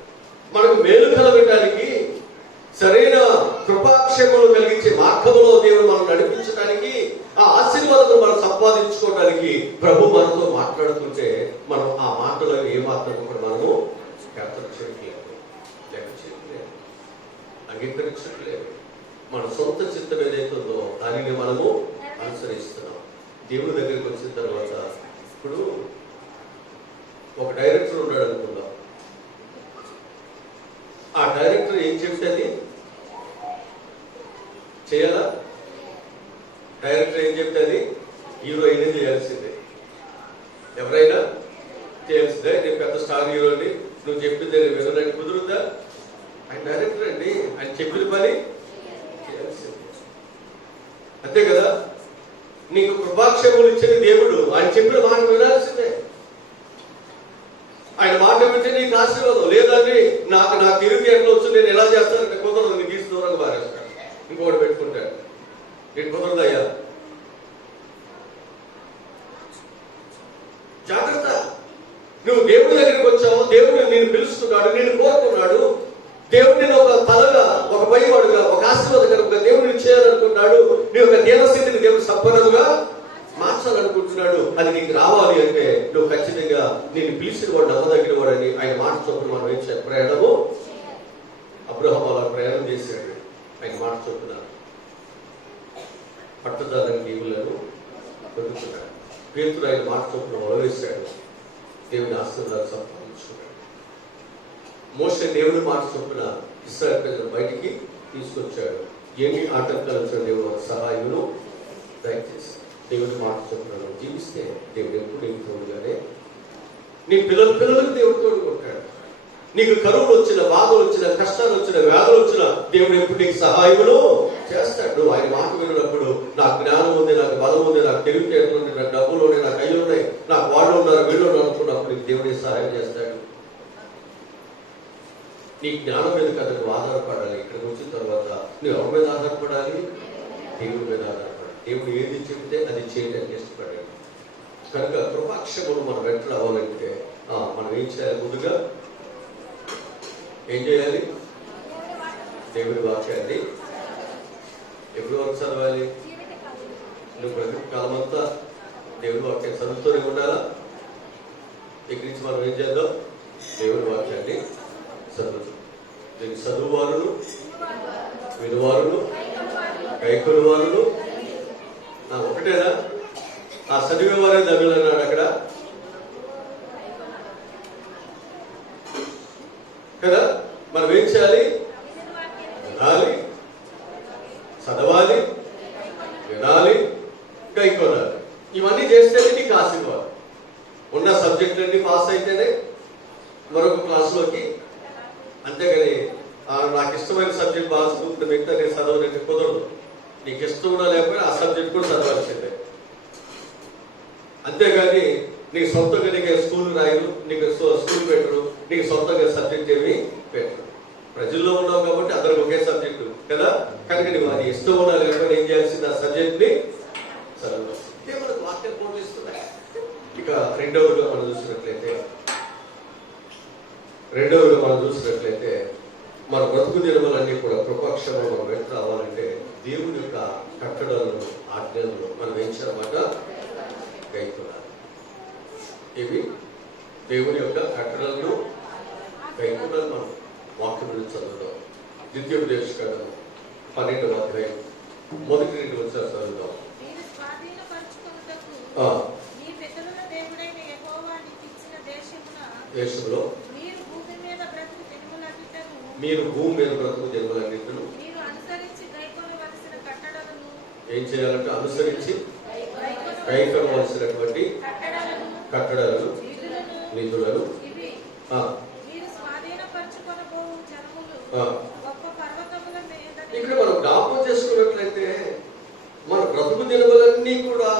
మనకు మేలు కలగడానికి, సరైన కృపాక్షేమలు కలిగించే మార్గంలో దేవుడు మనం నడిపించడానికి, ఆ ఆశీర్వాదం మనం సంపాదించుకోవడానికి ప్రభు మనతో మాట్లాడుతుంటే మనం ఆ మాటలో ఏ మాత్రం కూడా మనము అంగీకరించట్లేదు. మన సొంత చిత్తం ఏదైతుందో దానిని మనము అనుసరిస్తున్నాం. దేవుడి దగ్గరికి వచ్చిన తర్వాత ఇప్పుడు ఒక డైరెక్టర్ ఉన్నాడు అనుకుందాం. ఆ డైరెక్టర్ ఏం చెప్తే చేయాలా? డైరెక్టర్ ఏం చెప్తే హీరో అయినా చేయాల్సిందే. ఎవరైనా చేయాల్సిందే. నేను పెద్ద స్టార్ హీరోని, నువ్వు చెప్పింది నేను వినడానికి కుదురుద్దా? ఆయన డైరెక్టర్ అండి, ఆయన చెప్పిన పని చేయాల్సిందే. అంతే కదా? నీకు కృపాక్షేమలు ఇచ్చిన దేవుడు ఆయన చెప్పిన మాట వినాల్సిందే. ఆయన మాట వింటే నీకు ఆశీర్వాదం. లేదండి నాకు తిరిగి ఎట్లా వచ్చు, నేను ఎలా చేస్తానంటే కుదరదు, నీ తీసి దూరంగా మారేస్తాను, ఇంకోటి పెట్టుకుంటాడు. నేను కుదరదయ్యా. జాగ్రత్త. నువ్వు దేవుడి దగ్గరికి వచ్చావు, దేవుడు నేను పిలుస్తున్నాడు, నేను కోరుకున్నాడు. దేవుడు నేను ఒక తలగా, ఒక పైవాడుగా, ఒక ఆశీర్వాదకరంగా దేవుడిని చేయాలనుకుంటున్నాడు. నీ యొక్క దీనస్థితిని దేవుడు సంపన్నుగా మార్చాలనుకుంటున్నాడు. అది నీకు రావాలి అంటే నువ్వు ఖచ్చితంగా నేను పిలిచిన వాడు నమ్మదగిన వాడని ఆయన మాట చొప్పున మనం ఏం చేయాలి? ప్రయాణము. అబ్రహాము అలా ప్రయాణం చేశాడు. ఆయన మాట చొప్పున పట్టదాలని దీవులను పొందుతున్నాడు. పేతురు ఆయన మాట చొప్పున వలవేశాడు. దేవుని ఆశీర్వాదాలు సంపాదించుకున్నాడు. మోషే దేవుని మాట చొప్పున ఇశ్రాయేలు ప్రజలను బయటికి తీసుకొచ్చాడు. ఎన్ని ఆటంకాలు వచ్చిన దేవుడు సహాయమును దయచేసి దేవుని మాట చొప్పున జీవిస్తే దేవుడు ఎప్పుడు నీకు తోడుగానే, నీ పిల్లలకు దేవుడు తోడుకుంటాడు. నీకు కరువులు వచ్చిన, బాధలు వచ్చిన, కష్టాలు వచ్చిన, వ్యాధులు వచ్చిన దేవుడు ఎప్పుడు నీకు సహాయమును చేస్తాడు. ఆయన మాట విన్నప్పుడు నాకు జ్ఞానం ఉంది, నాకు బలం ఉంది, నాకు తెలివితేటలు ఉంది, నాకు డబ్బులు ఉన్నాయి, నాకు అయ్యి ఉన్నాయి, నాకు వాళ్ళు ఉన్నారు, వీళ్ళు ఉన్నారు అనుకున్నప్పుడు నీకు దేవుడే సహాయం చేస్తాడు. నీ జ్ఞానం మీద కదా నువ్వు ఆధారపడాలి. ఇక్కడికి వచ్చిన తర్వాత నువ్వు ఎవరి మీద ఆధారపడాలి? దేవుడి మీద ఆధారపడాలి. దేవుడు ఏది చెబితే అది చేయడానికి ఇష్టపడాలి. కనుక కృపాక్షములు మనం వెంట రావాలంటే మనం ఏం చేయాలి? ముందుగా ఏం చేయాలి? దేవుడి వాక్యాన్ని ఎప్పుడు వరకు చదవాలి? నువ్వు ప్రతి కాలమంతా దేవుడి వాక్యాన్ని చదువుతూనే ఉండాలా. ఇక్కడి నుంచి మనం ఏం చేద్దాం? దేవుడి వాక్యాన్ని చదువు. దీన్ని చదువువారును, వినువారును, కైకొను వారును ఒకటేనా? ఆ చదివేవారే ధనులు అన్నాడు అక్కడ కదా. మనం ఏం చేయాలి? వినాలి, చదవాలి, వినాలి, కైకొనాలి. ఇవన్నీ చేస్తేనే నీకు ఆశీర్వాదం. ఉన్న సబ్జెక్టులన్నీ పాస్ అయితేనే మరొక క్లాసులోకి. అంతేగాని నాకు ఇష్టమైన సబ్జెక్ట్ బాగా చదువుతున్న మిగతా నేను చదవనంటే కుదరదు. నీకు ఇష్టం ఉన్నా లేకపోయినా ఆ సబ్జెక్ట్ కూడా చదవాల్సిందే. అంతేగాని నీకు సొంతంగా నీకు స్కూల్ రాయరు, నీకు స్కూల్ పెట్టరు, నీకు సొంతంగా సబ్జెక్ట్ ఏమి పెట్టరు. ప్రజల్లో ఉన్నావు కాబట్టి అందరికి ఒకే సబ్జెక్టు కదా. కనుక నువ్వు అది ఇష్టం ఉన్నా లేకపోతే ఏం చేయాల్సింది? ఆ సబ్జెక్ట్ని చదవాలి. ఇదే మనకు వాక్యం పోలిస్తున్నాయి. ఇక రెండవగా మనం చూసినట్లయితే మన బ్రతుకు దినములన్నీ కూడా కృపాక్షేమం మనం వెంట రావాలంటే దేవుని యొక్క కట్టడలను, ఆజ్ఞలను మనం ఏం చేయాలన్నమాట? గైకొనాలి. ఇవి దేవుని యొక్క కట్టడలను గైకొనాలి. మనం వాక్యం నుంచి చదువుతాం. ద్వితీయోపదేశకాండం 12వ అధ్యాయం మొదటి 2 వచనాలు చదువుతాం. దేశంలో మీరు భూమి మీద బ్రతుకు జన్మలన్నింటిను ఏం చేయాలంటే అనుసరించి గైకొనవలసినటువంటి కట్టడలను, నిధులను ఇక్కడ మనం జ్ఞాపకం చేసుకున్నట్లయితే మన బ్రతుకు దినములన్నీ కూడా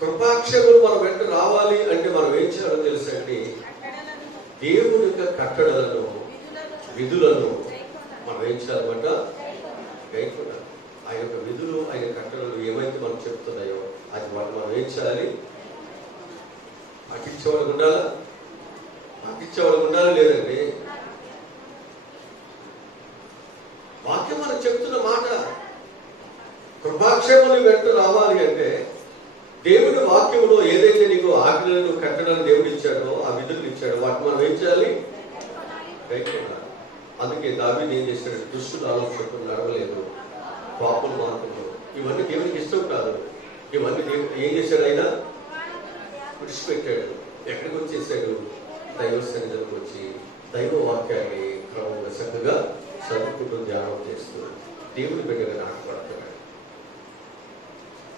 కృపాక్షములు మన వెంట రావాలి అంటే మనం ఏం చేయాలో తెలుసండి? దేవుని యొక్క కట్టడలను, విధులను మనం ఏం చేయాలన్నమాట? గైకొనాలి. ఆయన యొక్క విధులు, ఆయన కట్టడలు ఏమైతే మనం చెప్తున్నాయో అది మనం ఏం చేయాలి? పాటించేవాళ్ళకు ఉండాలా? పాటించేవాళ్ళకు ఉండాలి లేదండి. వాక్యం మనం చెప్తున్న మాట కృపాక్షేమలు వెంట రావాలి అంటే దేవుని వాక్యంలో ఏదైతే నీకు ఆజ్ఞలను, కట్టడాలను దేవుడు ఇచ్చాడో, ఆ విధులు ఇచ్చాడో వాటిని మనం ఏం చేయాలి? గైకొనాలి. అందుకే దావీదు ఏం చేశాడు? దుష్టుల ఆలోచనకు నడవలేదు, పాపుల మార్గంలో. ఇవన్నీ దేవునికి ఇష్టం కాదు. ఇవన్నీ దేవుడు ఏం చేశాడు? ఆయన విడిచిపెట్టాడు. ఎక్కడికి వచ్చేసాడు? దైవ సన్నిధిలోకి వచ్చి దైవ వాక్యాన్ని క్రమంగా చక్కగా చదువుకుంటూ ధ్యానం చేస్తూ దేవుని బిడ్డగా నాటపడుతున్నాడు.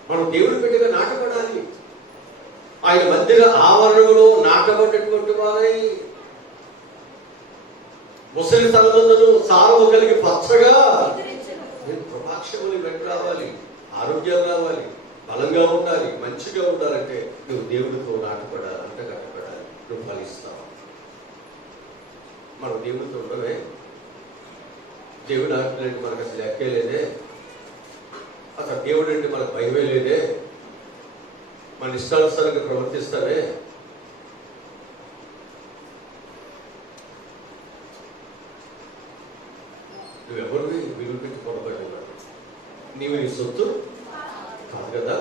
మనం దేవుని బిడ్డగా నాటపడాలి. ఆయన మందిర ఆవరణలో నాటబడినటువంటి వారై ముసలి తలమందును సారము కలిగి పచ్చగా కృపాక్షములు వెంట రావాలి. ఆరోగ్యం రావాలి, బలంగా ఉండాలి, మంచిగా ఉండాలంటే నువ్వు దేవుడితో నాటపడాలి, అంట కట్టపడాలి. నువ్వు ఫలిస్తావు. మనం దేవుడితో ఉండవే. దేవుడు ఆజ్ఞలంటే మనకు అసలు లెక్కే లేదే. అసలు దేవుడు అంటే మనకు భయమే లేదే. మన ఇష్టానుసారంగా ప్రవర్తిస్తావే. నువ్వెవరివి విలువ పెట్టి పొరపడుతున్నావు. నీవు నీ సొత్తు కాదు కదా.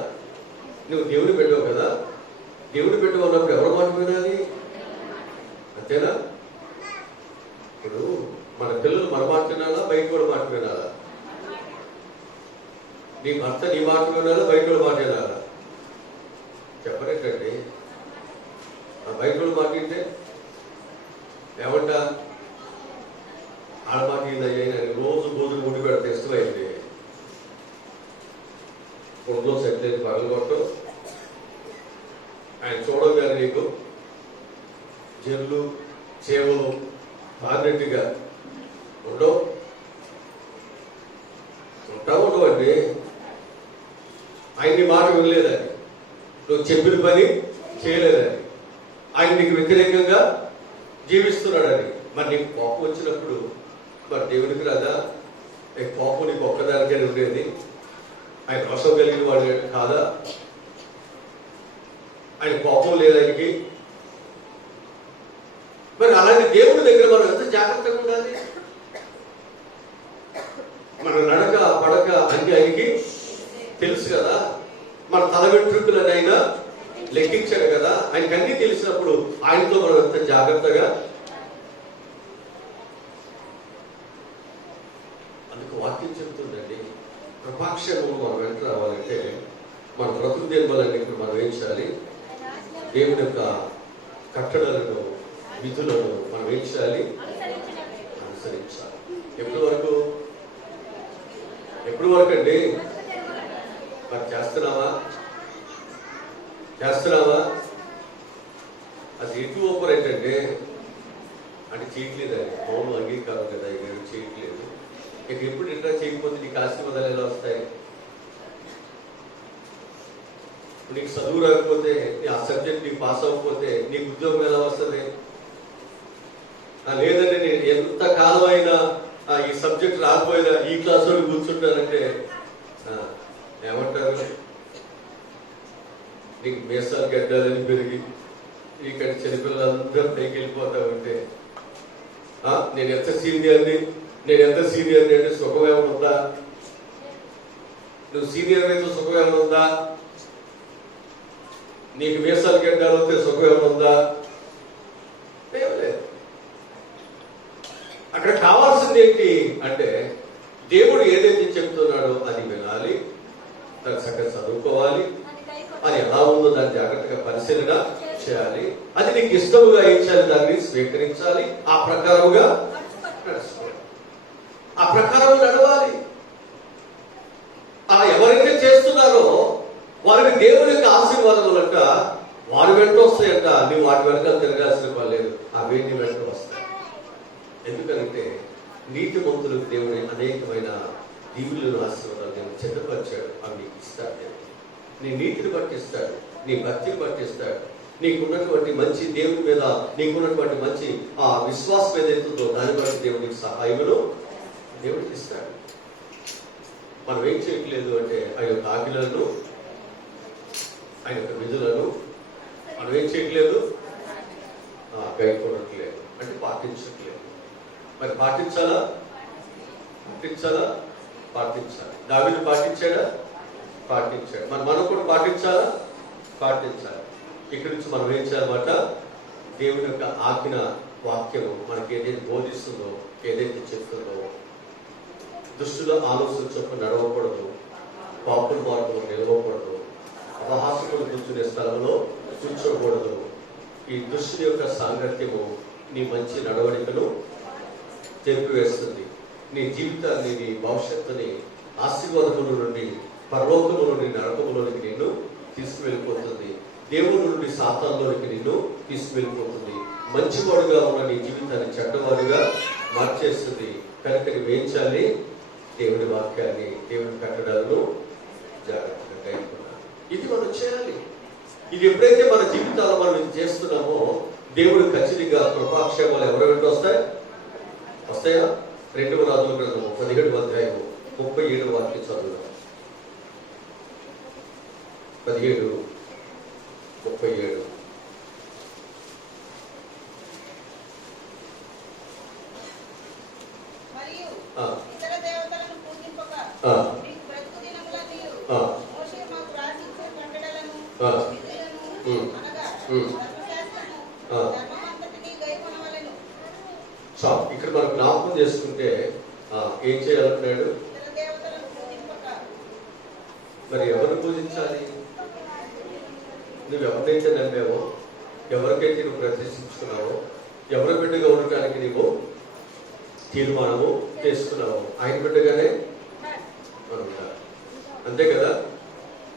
నువ్వు దేవుని పెట్టావు కదా. దేవుని పెట్టావు అన్నప్పుడు ఎవరు మాట వినాలి? అంతేనా? ఇప్పుడు మన పిల్లలు మన మాట వినాలా, బయట కూడా మాట వినాలా? నీ భర్త నీ మాట వినాలా, బయట కూడా మాట వినాలా? చెప్పరేంటండి. బయట కూడా మాట వింటే ఏమంట? ఆడమాట అయ్యాయి రోజు భోజనం ముడి పెడితే ఇష్టమైంది. పొడిలో సెట్ అయితే పగలు కొట్టం. ఆయన చూడగానే నీకు జల్లు చేవలు పారినట్టుగా ఉండవు. ఉండవండి. ఆయన నీ మాట వినలేదని, నువ్వు చెప్పిన పని చేయలేదని, ఆయన నీకు వ్యతిరేకంగా జీవిస్తున్నాడని మరి నీకు కోపం వచ్చినప్పుడు మరి దేవునికి రాదా? కోపం నీకు ఒక్కదానికే ఉండేది? ఆయన రోషం కలిగిన వాడు కాదా? ఆయన కోపం లేదు ఆయనకి. మరి అలాంటి దేవుడి దగ్గర మనం ఎంత జాగ్రత్తగా ఉండాలి? మన నడక పడక అన్ని ఆయనకి తెలుసు కదా. మన తల వెంట్రుకలనైనా లెక్కించాడు కదా. ఆయనకి అన్ని తెలిసినప్పుడు ఆయనతో మనం ఎంత జాగ్రత్తగా. అందుకు వాక్యం చెప్తుందండి, కృపాక్షేమము మనం వెంట రావాలంటే మన బ్రతుకు దేవాలన్నింటినీ మనం ఏం చేయాలి? దేవుని యొక్క కట్టడలను, విధులను మనం ఏం చేయాలి? అనుసరించాలి. ఎప్పటి వరకు అండి? మరి చేస్తున్నావా? అది ఎటు ఓపరేట్ అంటే చేయట్లేదు. అది మౌనం అంగీకారం కదా, ఇక చేయట్లేదు. ఇక ఎప్పుడు ఇంట్రా చేయకపోతే నీకు ఆశీర్వాదాలు ఎలా వస్తాయి? నీకు చదువు రాకపోతే, ఆ సబ్జెక్ట్ నీకు పాస్ అవ్వకపోతే నీకు ఉద్యోగం ఎలా వస్తుంది? లేదంటే నేను ఎంత కాలం అయినా ఈ సబ్జెక్ట్ రాకపోయినా ఈ క్లాసులో కూర్చుంటానంటే ఏమంటారు? నీకు మీసాలు గడ్డాలని పెరిగి ఇక్కడ చిన్నపిల్లలందరూ పైకి వెళ్ళిపోతా ఉంటే నేను ఎంత సీనియర్ని అంటే సుఖం ఏమైనా ఉందా? నువ్వు సీనియర్ అయితే సుఖం ఏమైనా ఉందా? నీకు మీసాలు గడ్డాలు వస్తే సుఖం ఏమైనా ఉందా? ఏం లేదు. అక్కడ కావాల్సింది ఏంటి అంటే దేవుడు ఏదైతే చెప్తున్నాడో అది వినాలి, దాన్ని చక్కగా చదువుకోవాలి, అది ఎలా ఉందో దాన్ని జాగ్రత్తగా పరిశీలన చేయాలి, అది నీకు ఇష్టముగా ఇచ్చాలి, దాన్ని స్వీకరించాలి, ఆ ప్రకారముగా నడుచుకోవాలి, ఆ ప్రకారం నడవాలి. అలా ఎవరైతే చేస్తున్నారో వారికి దేవుని యొక్క ఆశీర్వాదములంట వారి వెంట వస్తాయంట. నీవు వాటి వెనకాల తిరగాల్సిన పని లేదు, అవే నీ వెంట వస్తాయి. ఎందుకంటే నీతిమంతులకు దేవుని అనేకమైన దీవులను ఆశీర్వాదాలు దేవుడు చెడ్డపరిచాడు. అవి నీకు ఇస్తాడు. నీ నీతిని బట్టి ఇస్తాడు, నీ భక్తిని బట్టి ఇస్తాడు, నీకున్నటువంటి మంచి దేవుని మీద నీకున్నటువంటి మంచి ఆ విశ్వాసం ఏదైతుందో దాన్ని బట్టి దేవునికి సహాయమును దేవుడికి ఇస్తాడు. మనం ఏం చేయట్లేదు అంటే ఆయన యొక్క ఆజ్ఞలను, ఆయన యొక్క విధులను మనం ఏం చేయట్లేదు, గైకొనట్లేదు, అంటే పాటించట్లేదు. మరి పాటించాలి. దావీదు పాటించాడా? పాటించాడు. మనం కూడా పాటించాలి. ఇక్కడి నుంచి మనం ఏం చేయాలన్నమాట? దేవుని యొక్క ఆజ్ఞ వాక్యము మనకి ఏదైతే బోధిస్తుందో, ఏదైతే చెప్తుందో, దుష్టుల ఆలోచన చొప్పున నడవకూడదు, పాపుల మార్గంలో నిలవకూడదు, అపహాసకులు కూర్చునే స్థలంలో కూర్చోకూడదు. ఈ దుష్టుల యొక్క సాంగత్యము నీ మంచి నడవడికను తెరిపివేస్తుంది. నీ జీవితాన్ని, నీ భవిష్యత్తుని ఆశీర్వాదముల నుండి, పరలోకము నుండి నరకములోనికి నిన్ను తీసుకువెళ్ళిపోతుంది. దేవుని నుండి సాతానులోనికి నిన్ను తీసుకువెళ్ళిపోతుంది. మంచివాడుగా ఉన్న నీ జీవితాన్ని చెడ్డవాడుగా మార్చేస్తుంది. కనుక నువ్వేం చేయాలి? దేవుని వాక్యాన్ని, దేవుని కట్టడాలను జాగ్రత్తగా కైకొనాలి. ఇది మనం చేయాలి. ఇది ఎప్పుడైతే మన జీవితాల్లో మనం ఇది చేస్తున్నామో దేవుడు ఖచ్చితంగా కృపాక్షేమాలు ఎవరి వెంట వస్తాయా? 2వ రాజుల గ్రంథము 17వ అధ్యాయము 37వ వాక్యం చదువుదాం. 17:37. ఇక్కడ మనం జ్ఞాపకం చేసుకుంటే ఏం చేయాలంటున్నాడు? మరి ఎవరు పూజించాలి? నువ్వు ఎవరినైతే నమ్మావో, ఎవరికైతే నువ్వు ప్రతిష్ఠించుకున్నావో, ఎవరి బిడ్డగా ఉండటానికి నీవు తీర్మానము చేసుకున్నావు, ఆయన బిడ్డగానే మనం ఉండాలి. అంతే కదా?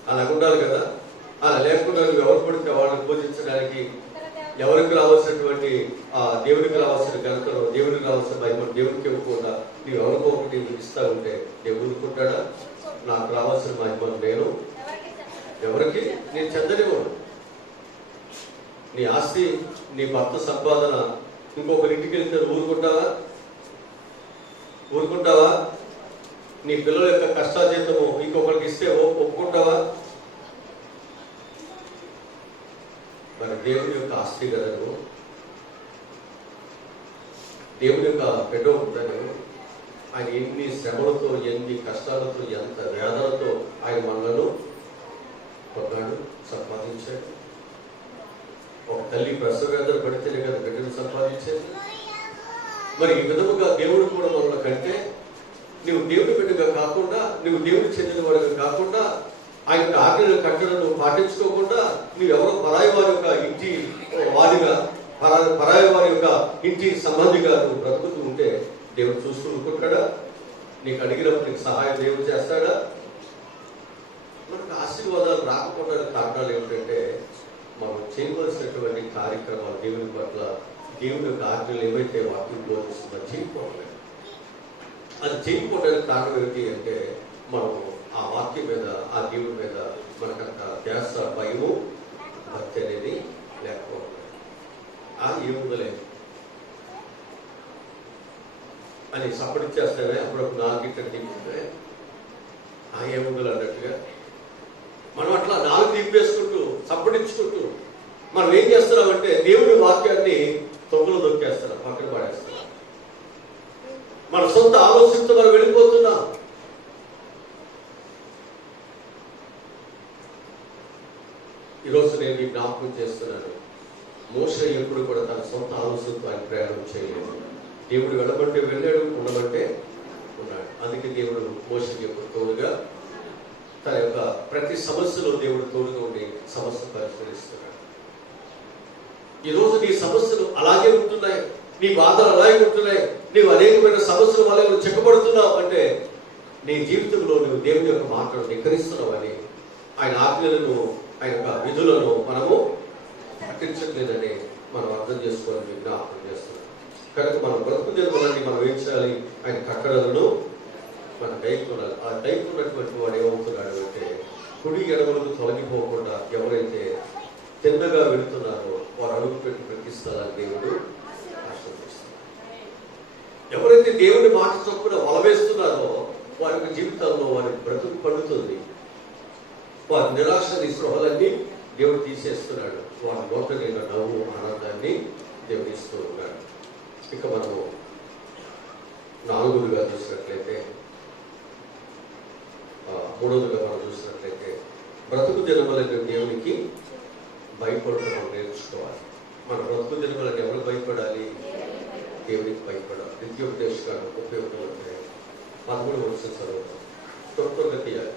అలా ఉండాలి కదా. అలా లేకుండా నువ్వు ఎవరు పడితే వాళ్ళని పూజించడానికి, ఎవరికి రావాల్సినటువంటి దేవునికి రావాల్సిన ఘనతను, దేవునికి రావాల్సిన మహిమను దేవునికి ఇవ్వకుండా నువ్వు ఎవరికొకటి ఇస్తా ఉంటే దేవుడు ఊరుకుంటాడా? నాకు రావాల్సిన మహిమను నేను ఎవరికి నేను చెందనివ్వను. నీ ఆస్తి, నీ భర్త సంపాదన ఇంకొకరి ఇంటికి వెళ్తే ఊరుకుంటావా? ఊరుకుంటావా? నీ పిల్లల యొక్క కష్టాజీతము ఇంకొకరికి ఇస్తే ఒప్పుకుంటావా? మరి దేవుడి యొక్క ఆస్తి కదా నువ్వు, దేవుడి యొక్క బిడ్డ ఉంటాను. ఆయన ఎన్ని శ్రమలతో, ఎన్ని కష్టాలతో, ఎంత వేదనతో ఆయన మనలను కొన్నాడు, సంపాదించాడు. ఒక తల్లి ప్రసవ వేదన పడితేనే కదా బిడ్డను సంపాదించేది. మరి ఈ విధముగా దేవుడు కూడా మనల్ని కంటే నువ్వు దేవుడి బిడ్డగా కాకుండా, నువ్వు దేవుడికి చెందిన వాడిగా కాకుండా, ఆయన యొక్క ఆజ్ఞలను కట్టడను పాటించుకోకుండా నువ్వెవరో పరాయి వారి యొక్క ఇంటి వారిగా, పరాయి వారి యొక్క ఇంటి సంబంధిగా నువ్వు బ్రతుకుతూ ఉంటే దేవుడు చూసుకుంటాడా? నీకు అడిగినప్పుడు నీకు సహాయం దేవుడు చేస్తాడా? మనకు ఆశీర్వాదాలు రాకపోవడానికి కారణాలు ఏమిటంటే మనం చేయవలసినటువంటి కార్యక్రమాలు దేవుని పట్ల, దేవుని యొక్క ఆజ్ఞలు ఏవైతే వాక్యంలో వస్తుందో చేయకపోవడం. అది చేయకపోవడానికి కారణం ఏమిటి అంటే మనం ఆ వాక్యం మీద, ఆ దేవుడి మీద మనకంత ధ్యాస, భయము, భక్తి అనేది లేకపోవడం. ఏముందలే అని సప్పడిచ్చేస్తానే అప్పుడప్పుడు నాలుగు తింటే ఏముందలు అన్నట్టుగా మనం అట్లా నాలుగు తిప్పేసుకుంటూ సప్పడించుకుంటూ మనం ఏం చేస్తున్నామంటే దేవుడి వాక్యాన్ని తొక్కులు దొక్కేస్తున్నాం, పక్కన పడేస్తున్నాం. మన సొంత ఆలోచనతో మనం వెళ్ళిపోతున్నాం. ఈరోజు నేను ఈ జ్ఞాపకం చేస్తున్నాను, మోషే ఎప్పుడు కూడా తన సొంత ఆలోచనతో ఆయన ప్రయాణం చేయలేదు. దేవుడు వెళ్ళమంటే వెళ్ళాడు, ఉండమంటే ఉన్నాడు. అందుకే దేవుడు మోషేకి ఎప్పుడు తోడుగా, తన యొక్క ప్రతి సమస్యలో దేవుడు తోడుగా ఉండి సమస్య పరిష్కరిస్తున్నాడు. ఈరోజు నీ సమస్యలు అలాగే ఉంటున్నాయి, నీ బాధలు అలాగే ఉంటున్నాయి, నీవు అనేకమైన సమస్యల వల్ల నువ్వు చిక్కబడుతున్నావు అంటే నీ జీవితంలో నువ్వు దేవుని యొక్క మాటలు ధిక్కరిస్తున్నావని, ఆయన ఆజ్ఞలను, ఆయన యొక్క విధులను మనము పట్టించట్లేదని మనం అర్థం చేసుకోవాలని జ్ఞాపకం చేస్తున్నాం. కనుక మనం బ్రతుకు జన్మలని మనం ఏం చేయాలి? ఆయన కట్టడలను మనం దైకొనాలి. ఆ దైకున్నటువంటి వాడు ఏమవుతున్నాడు అంటే కుడి ఎడమలకు తొలగిపోకుండా ఎవరైతే తిన్నగా వెళుతున్నారో వారు అడుగు పెట్టి ప్రతిస్తారని దేవుడు ఆశీర్వదిస్తారు. ఎవరైతే దేవుని మాట చొప్పున వలవేస్తున్నారో వారి యొక్క జీవితాల్లో వారి బ్రతుకు పండుతుంది. వారి నిరాశ నిస్పృహలన్నీ దేవుడు తీసేస్తున్నాడు. వారి నోట నిన్న నవ్వు, ఆనందాన్ని దేవుడు ఇస్తూ ఉన్నాడు. ఇక మనము నాలుగుగా చూసినట్లయితే, మూడవదిగా మనం చూసినట్లయితే బ్రతుకు దినములను దేవునికి భయపడటం నేర్చుకోవాలి. మన బ్రతుకు దినములను ఎవరు భయపడాలి? దేవునికి భయపడాలి. నిత్యోపదేశాలు ఉపయోగపడతాయి. 13వ వచనం చదువుతాం, త్వరగా తీయాలి.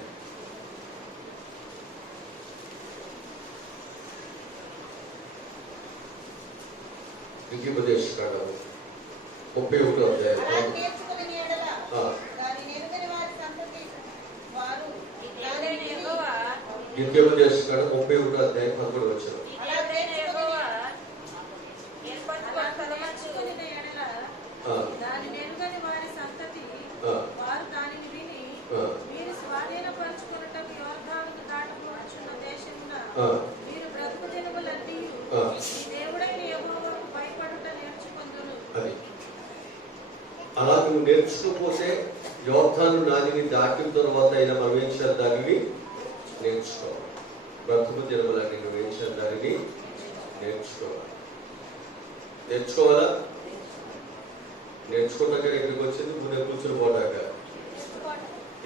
నిత్యోపదేశకాండం 31వ అధ్యాయం. నిత్యోపదేశకాండం 31వ అధ్యాయం 11వ వచనం. అది అలా నువ్వు నేర్చుకోకపోతే యోర్దాను నదిని దాటిన తర్వాత అయినా మనం ఏం చేయాలి? దానిని నేర్చుకోవాలి. బ్రతుకు దినములని నువ్వు ఏం చేయాలి? దానిని నేర్చుకోవాలి. నేర్చుకోవాలా? నేర్చుకున్నాక ఇక్కడికి వచ్చింది ముందే కూర్చుని పోటాక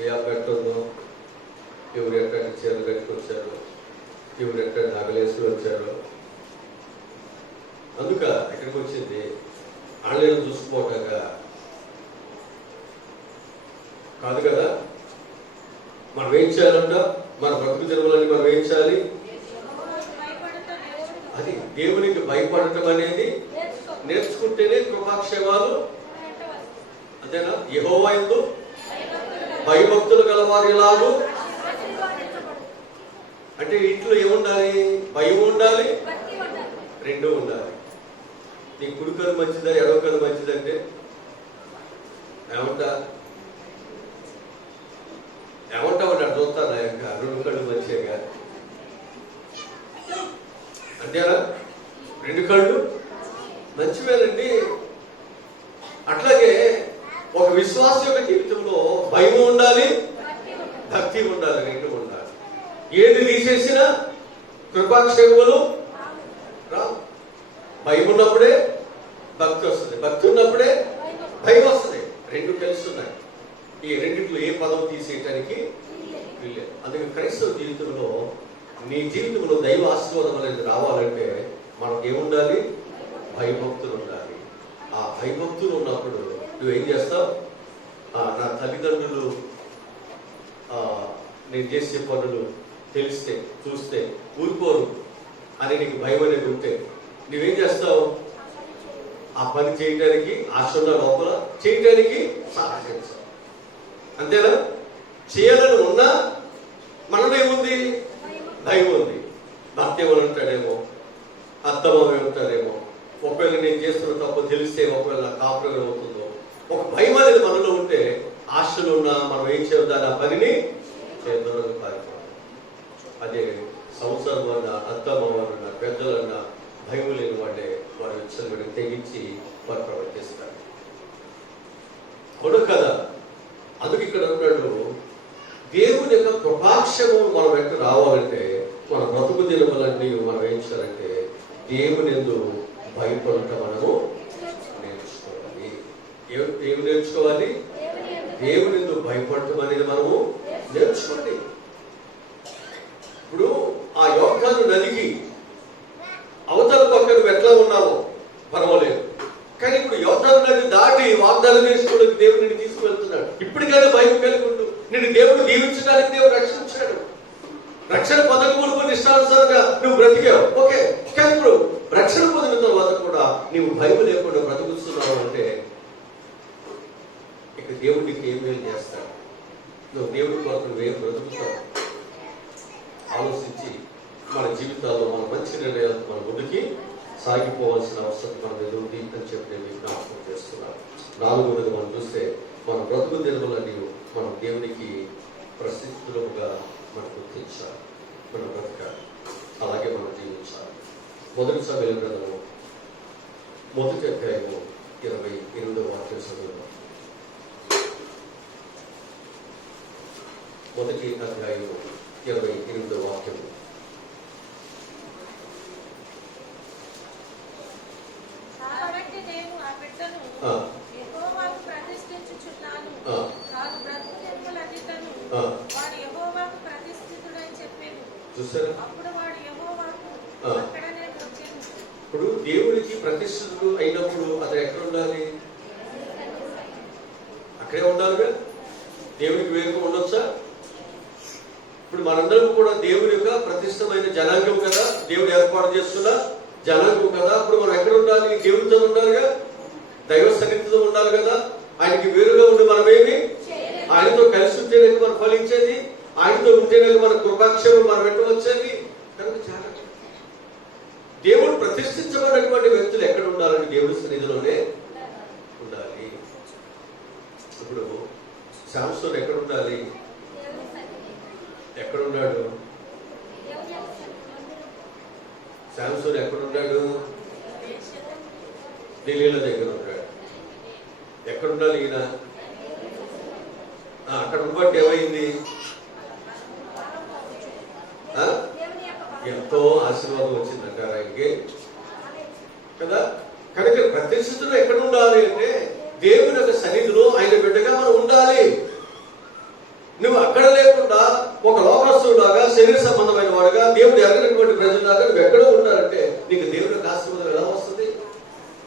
ఏ అబ్బెట్ట ఉందో, ఎవరు ఎక్కడ చీరలు కట్టుకొచ్చారు, ఎవరు ఎక్కడ నగలేసుకుని వచ్చారు, అందుక ఇక్కడికి వచ్చింది ఆన్లైన్ చూసుకోవటాక కాదు కదా. మనం ఏం చేయాలంట? మన బ్రతుకు జన్మలని మనం ఏం చేయాలి? అది దేవునికి భయపడటం అనేది నేర్చుకుంటేనే కృపాక్షేమాలు. అంతేనా? యెహోవా యందు భయభక్తులు గలవారు ఎలాగూ అంటే ఇంట్లో ఏముండాలి? భయం ఉండాలి, రెండూ ఉండాలి. నీ కుడికలు మంచిదా, ఎడవకలు మంచిదంటే ఏమంటా ఏమంటామన్నాడు? చూస్తాను యొక్క రెండు కళ్ళు మంచిగా, అంతేనా? రెండు కళ్ళు మంచివేనండి, ఏది తీసేసినా కృపాక్షేమములు రావు. భయం ఉన్నప్పుడే భక్తి వస్తుంది, భక్తి ఉన్నప్పుడే భయం వస్తుంది. రెండు కలిసి ఉన్నాయి. ఈ రెండింటిలో ఏ పదం తీసేయటానికి వీల్లేదు. అందుకే క్రైస్తవ జీవితంలో నీ జీవితంలో దైవ ఆశీర్వాదం అనేది రావాలంటే మనకు ఏముండాలి? భయభక్తులు ఉండాలి. ఆ భయభక్తులు ఉన్నప్పుడు నువ్వేం చేస్తావు? నా తల్లిదండ్రులు నేను చేసే పనులు తెలిస్తే చూస్తే ఊరుకోరు అని నీకు భయం అనేది ఉంటే నువ్వేం చేస్తావు? ఆ పని చేయడానికి ఆశ ఉన్న లోపల చేయడానికి సాహసించావు. అంతేనా? చేయాలని ఉన్నా మనలో ఏముంది? భయం ఉంది. భర్త ఏమని ఉంటాడేమో, అత్తమామ ఉంటాడేమో, ఒకవేళ నేను చేస్తున్న తప్పు తెలిస్తే ఒకవేళ నా కాపురం అవుతుందో, ఒక భయం అనేది మనలో ఉంటే ఆశలు ఉన్నా మనం ఏం చేద్దాం? ఆ పనిని దూరంగా పారిపోవాలి. అదే సంవత్సరం అన్నా అత్తమామన్నా పెద్దలన్నా భయం లేని వాళ్ళే వారి విషయాలు తెగించి వారు ప్రవర్తిస్తారు. అవును కదా? అందుకు ఇక్కడ ఉన్నాడు, దేవుని యొక్క కృపాక్షము మనం వెంట రావాలంటే మన బ్రతుకు దినములన్నీ మనం ఏం చేయాలంటే దేవుని యందు భయపడటం మనము నేర్చుకోవాలి. ఏమి నేర్చుకోవాలి? దేవుని యందు భయపడటం అనేది మనము నేర్చుకోండి. ఇప్పుడు ఆ యోర్దాను నదికి అవతల పక్క నువ్వు ఎట్లా ఉన్నావో పర్వాలేదు, కానీ ఇప్పుడు యోర్దాను నది దాటి వాగ్దానం చేసుకోవడానికి దేవుడిని తీసుకువెళ్తున్నాడు. ఇప్పటికైనా భయం కలిగి ఉండు. నిన్ను దేవుడు దీవించడానికి దేవుడు రక్షించాడు. రక్షణ పొందకమునుపు నిష్ఠానుసారంగా నువ్వు బ్రతికావు, ఓకే. కానీ ఇప్పుడు రక్షణ పొందిన తర్వాత కూడా నీవు భయం లేకుండా బ్రతుకుతున్నావు అంటే ఇక దేవుడు నీకు ఏం మేలు చేస్తాడు? నువ్వు దేవుడి కొరకు నువ్వేం బ్రతుకుతావు? ఆలోచించి మన జీవితాల్లో మన మంచి నిర్ణయాలు మన ముందుకి సాగిపోవాల్సిన అవసరం మన మీద ఉంది అని చెప్పి నేను విజ్ఞాపనం చేస్తున్నాను. 4వది మనం చూస్తే మన బ్రతుకు దినములని మనం దేవునికి ప్రసిద్ధులుగా మనం గుర్తించాలి, మనం బ్రతకాలి, అలాగే మనం జీవించాలి. మొదటి సమయంలో గ్రంథము 1వ అధ్యాయము 28వ వాక్యం చదువుదాం. 1వ అధ్యాయము 28వ వాక్యము. ఇప్పుడు దేవునికి ప్రతిష్ఠితుడు అయినప్పుడు అతను ఎక్కడ ఉండాలి? అక్కడే ఉండాలిగా. దేవునికి వేరుగా ఉండొచ్చా? ఇప్పుడు మనందరం కూడా దేవుని యొక్క ప్రతిష్టమైన జనాంగం కదా, దేవుడు ఏర్పాటు చేస్తున్న జనాంగం కదా. అప్పుడు మనం ఎక్కడ ఉండాలి? దేవునితో ఉండాలిగా, దైవ సన్నిధితో ఉండాలి కదా. ఆయనకి వేరుగా ఉండి మనమేమి? ఆయనతో కలిసి ఉంటేనే మనం ఫలించేది, ఆయనతో ఉంటేనే మన కృపాక్షేమం మనం వెంట వచ్చేది. కనుక చాలా దేవుడు ప్రతిష్ఠించబడినటువంటి వ్యక్తులు ఎక్కడ ఉండాలని దేవుడి సన్నిధిలోనే ఉండాలి. ఇప్పుడు శాంసోన్ ఎక్కడ ఉండాలి? ఎక్కడున్నాడు? శాంసోన్ ఎక్కడున్నాడు? ఢిల్లీలో దగ్గర ఉన్నాడు. ఎక్కడుండాలి ఈయన? అక్కడ ఉన్నట్టు ఏమైంది? ఎంతో ఆశీర్వాదం వచ్చిందంటారు ఆయనకి కదా. కనుక ప్రతిష్ఠితులు ఎక్కడ ఉండాలి అంటే దేవుని యొక్క సన్నిధిలో ఆయన బిడ్డగా మనం ఉండాలి. నువ్వు అక్కడ లేకుండా ఒక లోకస్తులాగా శరీర సంబంధమైన వాడుగా దేవుడు ఎరగినటువంటి ప్రజలాగా నువ్వు ఎక్కడో ఉండాలంటే నీకు దేవుని యొక్క ఆశీర్వాదం ఎలా వస్తుంది?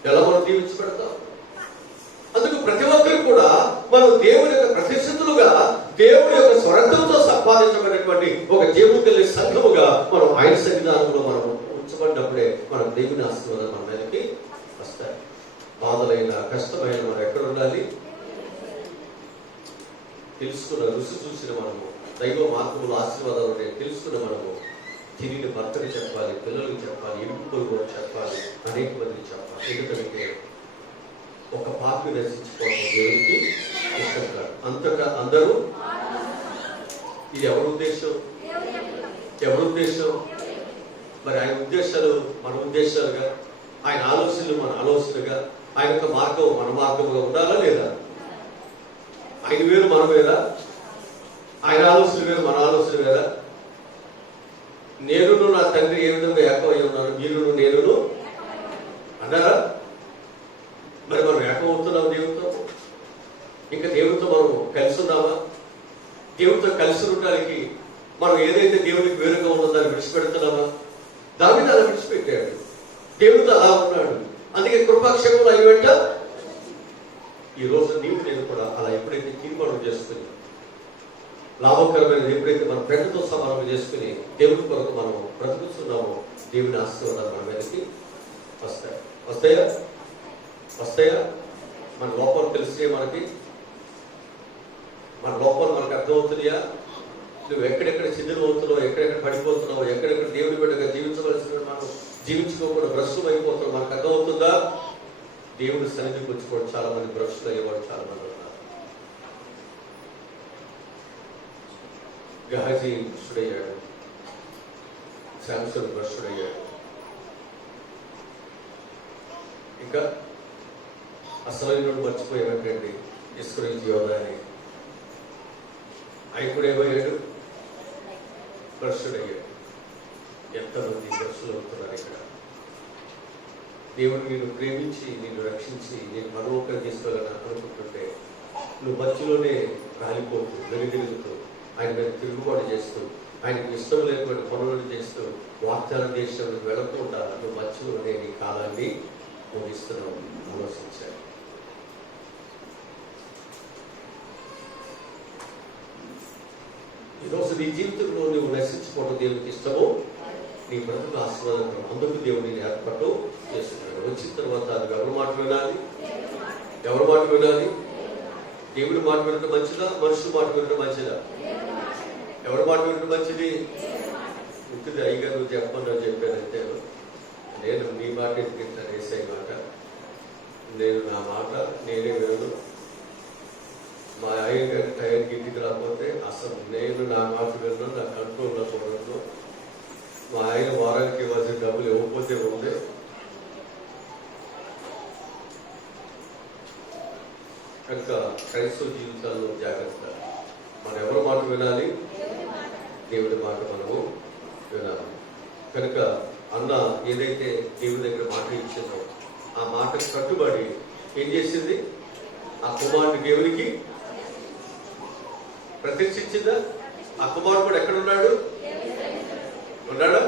ఎలా మనం దీవించబడతాం? అందుకు ప్రతి ఒక్కరు కూడా మనం దేవుని యొక్క ప్రతిష్ఠితులుగా దేవుడి యొక్క స్వరంతంతో సంపాదించబడినటువంటి ఒక జీవం కలిగిన సంఘముగా మనం ఆయన సన్నిధానంలో మనం ఉంచబడినప్పుడే మనం దేవుని ఆశీర్వాదం మన మీదకి వస్తాయి. బాధలైన కష్టమైన మనం ఎక్కడ ఉండాలి? తెలుసుకున్న రుచి చూసిన మనము దైవ మార్గములు ఆశీర్వాదాలు తెలుసుకున్న మనము తిరిగి భర్తకు చెప్పాలి, పిల్లలకు చెప్పాలి, ఇంటి పొరుగు చెప్పాలి, అనేక మందికి చెప్పాలి. ఎందుకంటే ఒక పాపి నశించుకోవడం దేవునికి ఇష్టం కాదు. అంతగా అందరూ ఇది ఎవరి ఉద్దేశం? ఎవరి ఉద్దేశం? మరి ఆయన ఉద్దేశాలు మన ఉద్దేశాలుగా, ఆయన ఆలోచనలు మన ఆలోచనలుగా, ఆయన యొక్క మార్గం మన మార్గముగా ఉండాలా లేదా? ఆయన వేరు మన వేరా? ఆయన ఆలోచన వేరు మన ఆలోచన వేరా? నేనును నా తండ్రి ఏ విధంగా ఏకమై ఉన్నాను, మీరును నేనును అన్నారా? మరి మనం ఏకమవుతున్నాం దేవుడితో? ఇంకా దేవుడితో మనం కలిసి ఉన్నామా? దేవుడితో కలిసి ఉండటానికి మనం ఏదైతే దేవుడికి వేరుగా ఉన్నదో దాన్ని విడిచిపెడుతున్నామా? దాన్ని అలా విడిచిపెట్టాడు. దేవుడితో అలా ఉన్నాడు. అందుకే కృపాక్షేమంలో ఆయన వెంట ఈ రోజు నీవు నేను కూడా అలా ఎప్పుడైతే తీర్మానం చేసుకుని లాభకరమైనది ఎప్పుడైతే మన ఫ్రెండ్తో సమానం చేసుకుని దేవుడి కొరకు మనం బ్రతుకుతున్నామో దేవుని ఆశీర్వాదాలు మన మీదకి వస్తాయి. వస్తాయా? వస్తాయా? మన లోపల తెలిసినాయి, మన లోపల మనకు అర్థమవుతున్నాయా? నువ్వు ఎక్కడెక్కడ చిన్నమవుతున్నావు, ఎక్కడెక్కడ పడిపోతున్నావు, ఎక్కడెక్కడ దేవుడి బిడ్డగా జీవించవలసిన మనం జీవించుకోకుండా భ్రష్టులు అయిపోతున్నావు మనకు అర్థమవుతుందా? దేవుడి సన్నిధికి వచ్చుకోవడం చాలా మంది భ్రష్టులు అయ్యేవాడు చాలా మంది ఉన్నారు. గహాజీ భ్రష్టుడయ్యాడు, శాంసన్ భ్రష్టుడయ్యాడు. ఇంకా అసలైన మర్చిపోయాడండి ఇస్రాయేలు యోధ అని. ఆయన కూడా ఏమయ్యాడు? భ్రష్టుడయ్యాడు. ఎంతమంది భ్రష్టులు అవుతున్నారు ఇక్కడ. దేవుడు నిన్ను ప్రేమించి నిన్ను రక్షించి నేను పరలోకానికి తీసుకెళ్ళాలని అనుకుంటుంటే నువ్వు మధ్యలోనే రాలిపోతూ వెలుగుతూ ఆయన మీద తిరుగుబాటు చేస్తూ ఆయనకు ఇష్టం లేనటువంటి పనులను చేస్తూ వాగ్దాన దేశంలోకి వెళుతూ ఉండాలి. నువ్వు మధ్యలోనే నీ కాలాన్ని ముగిస్తున్నావు. ఆలోచించాలి. ఈరోజు నీ జీవితంలో నువ్వు నశించుకోవడం దేవునికి ఇష్టము, నీ బ్రతుకు ఆశీర్వాదం. అందుకు దేవుడిని ఏర్పాటు చేస్తున్నాడు. వచ్చిన తర్వాత అది ఎవరి మాట వినాలి? ఎవరి మాట వినాలి? దేవుడి మాట వినడం మంచిదా, మనుషుల మాట వినడం మంచిదా? ఎవరి మాట వినడం మంచిది? ఉంటుంది అయ్యగారు చెప్పమని చెప్పానంటే నేను నీ మాట ఎందుకు వేసే మాట, నేను నా మాట నేనే వినను. మా అయ్యగారి టైంకి ఇంటికి రాకపోతే అసలు నేను నా మాట వినను, నా కంట్రోల్లో చూడను. మా ఆయన వారానికి ఇవ్వాల్సిన డబ్బులు ఇవ్వకపోతే ఉంది. కనుక క్రైస్తవ జీవితాల్లో జాగ్రత్త. మనం ఎవరి మాట వినాలి? దేవుడి మాట మనము వినాలి. కనుక అన్న ఏదైతే దేవుడి దగ్గర మాట ఇచ్చిందో ఆ మాటకు కట్టుబడి ఏం చేసింది? ఆ కుమారుడు దేవునికి ప్రతిష్ఠించిందా? ఆ కుమారుడు కూడా ఎక్కడ ఉన్నాడు? ఉన్నాడా?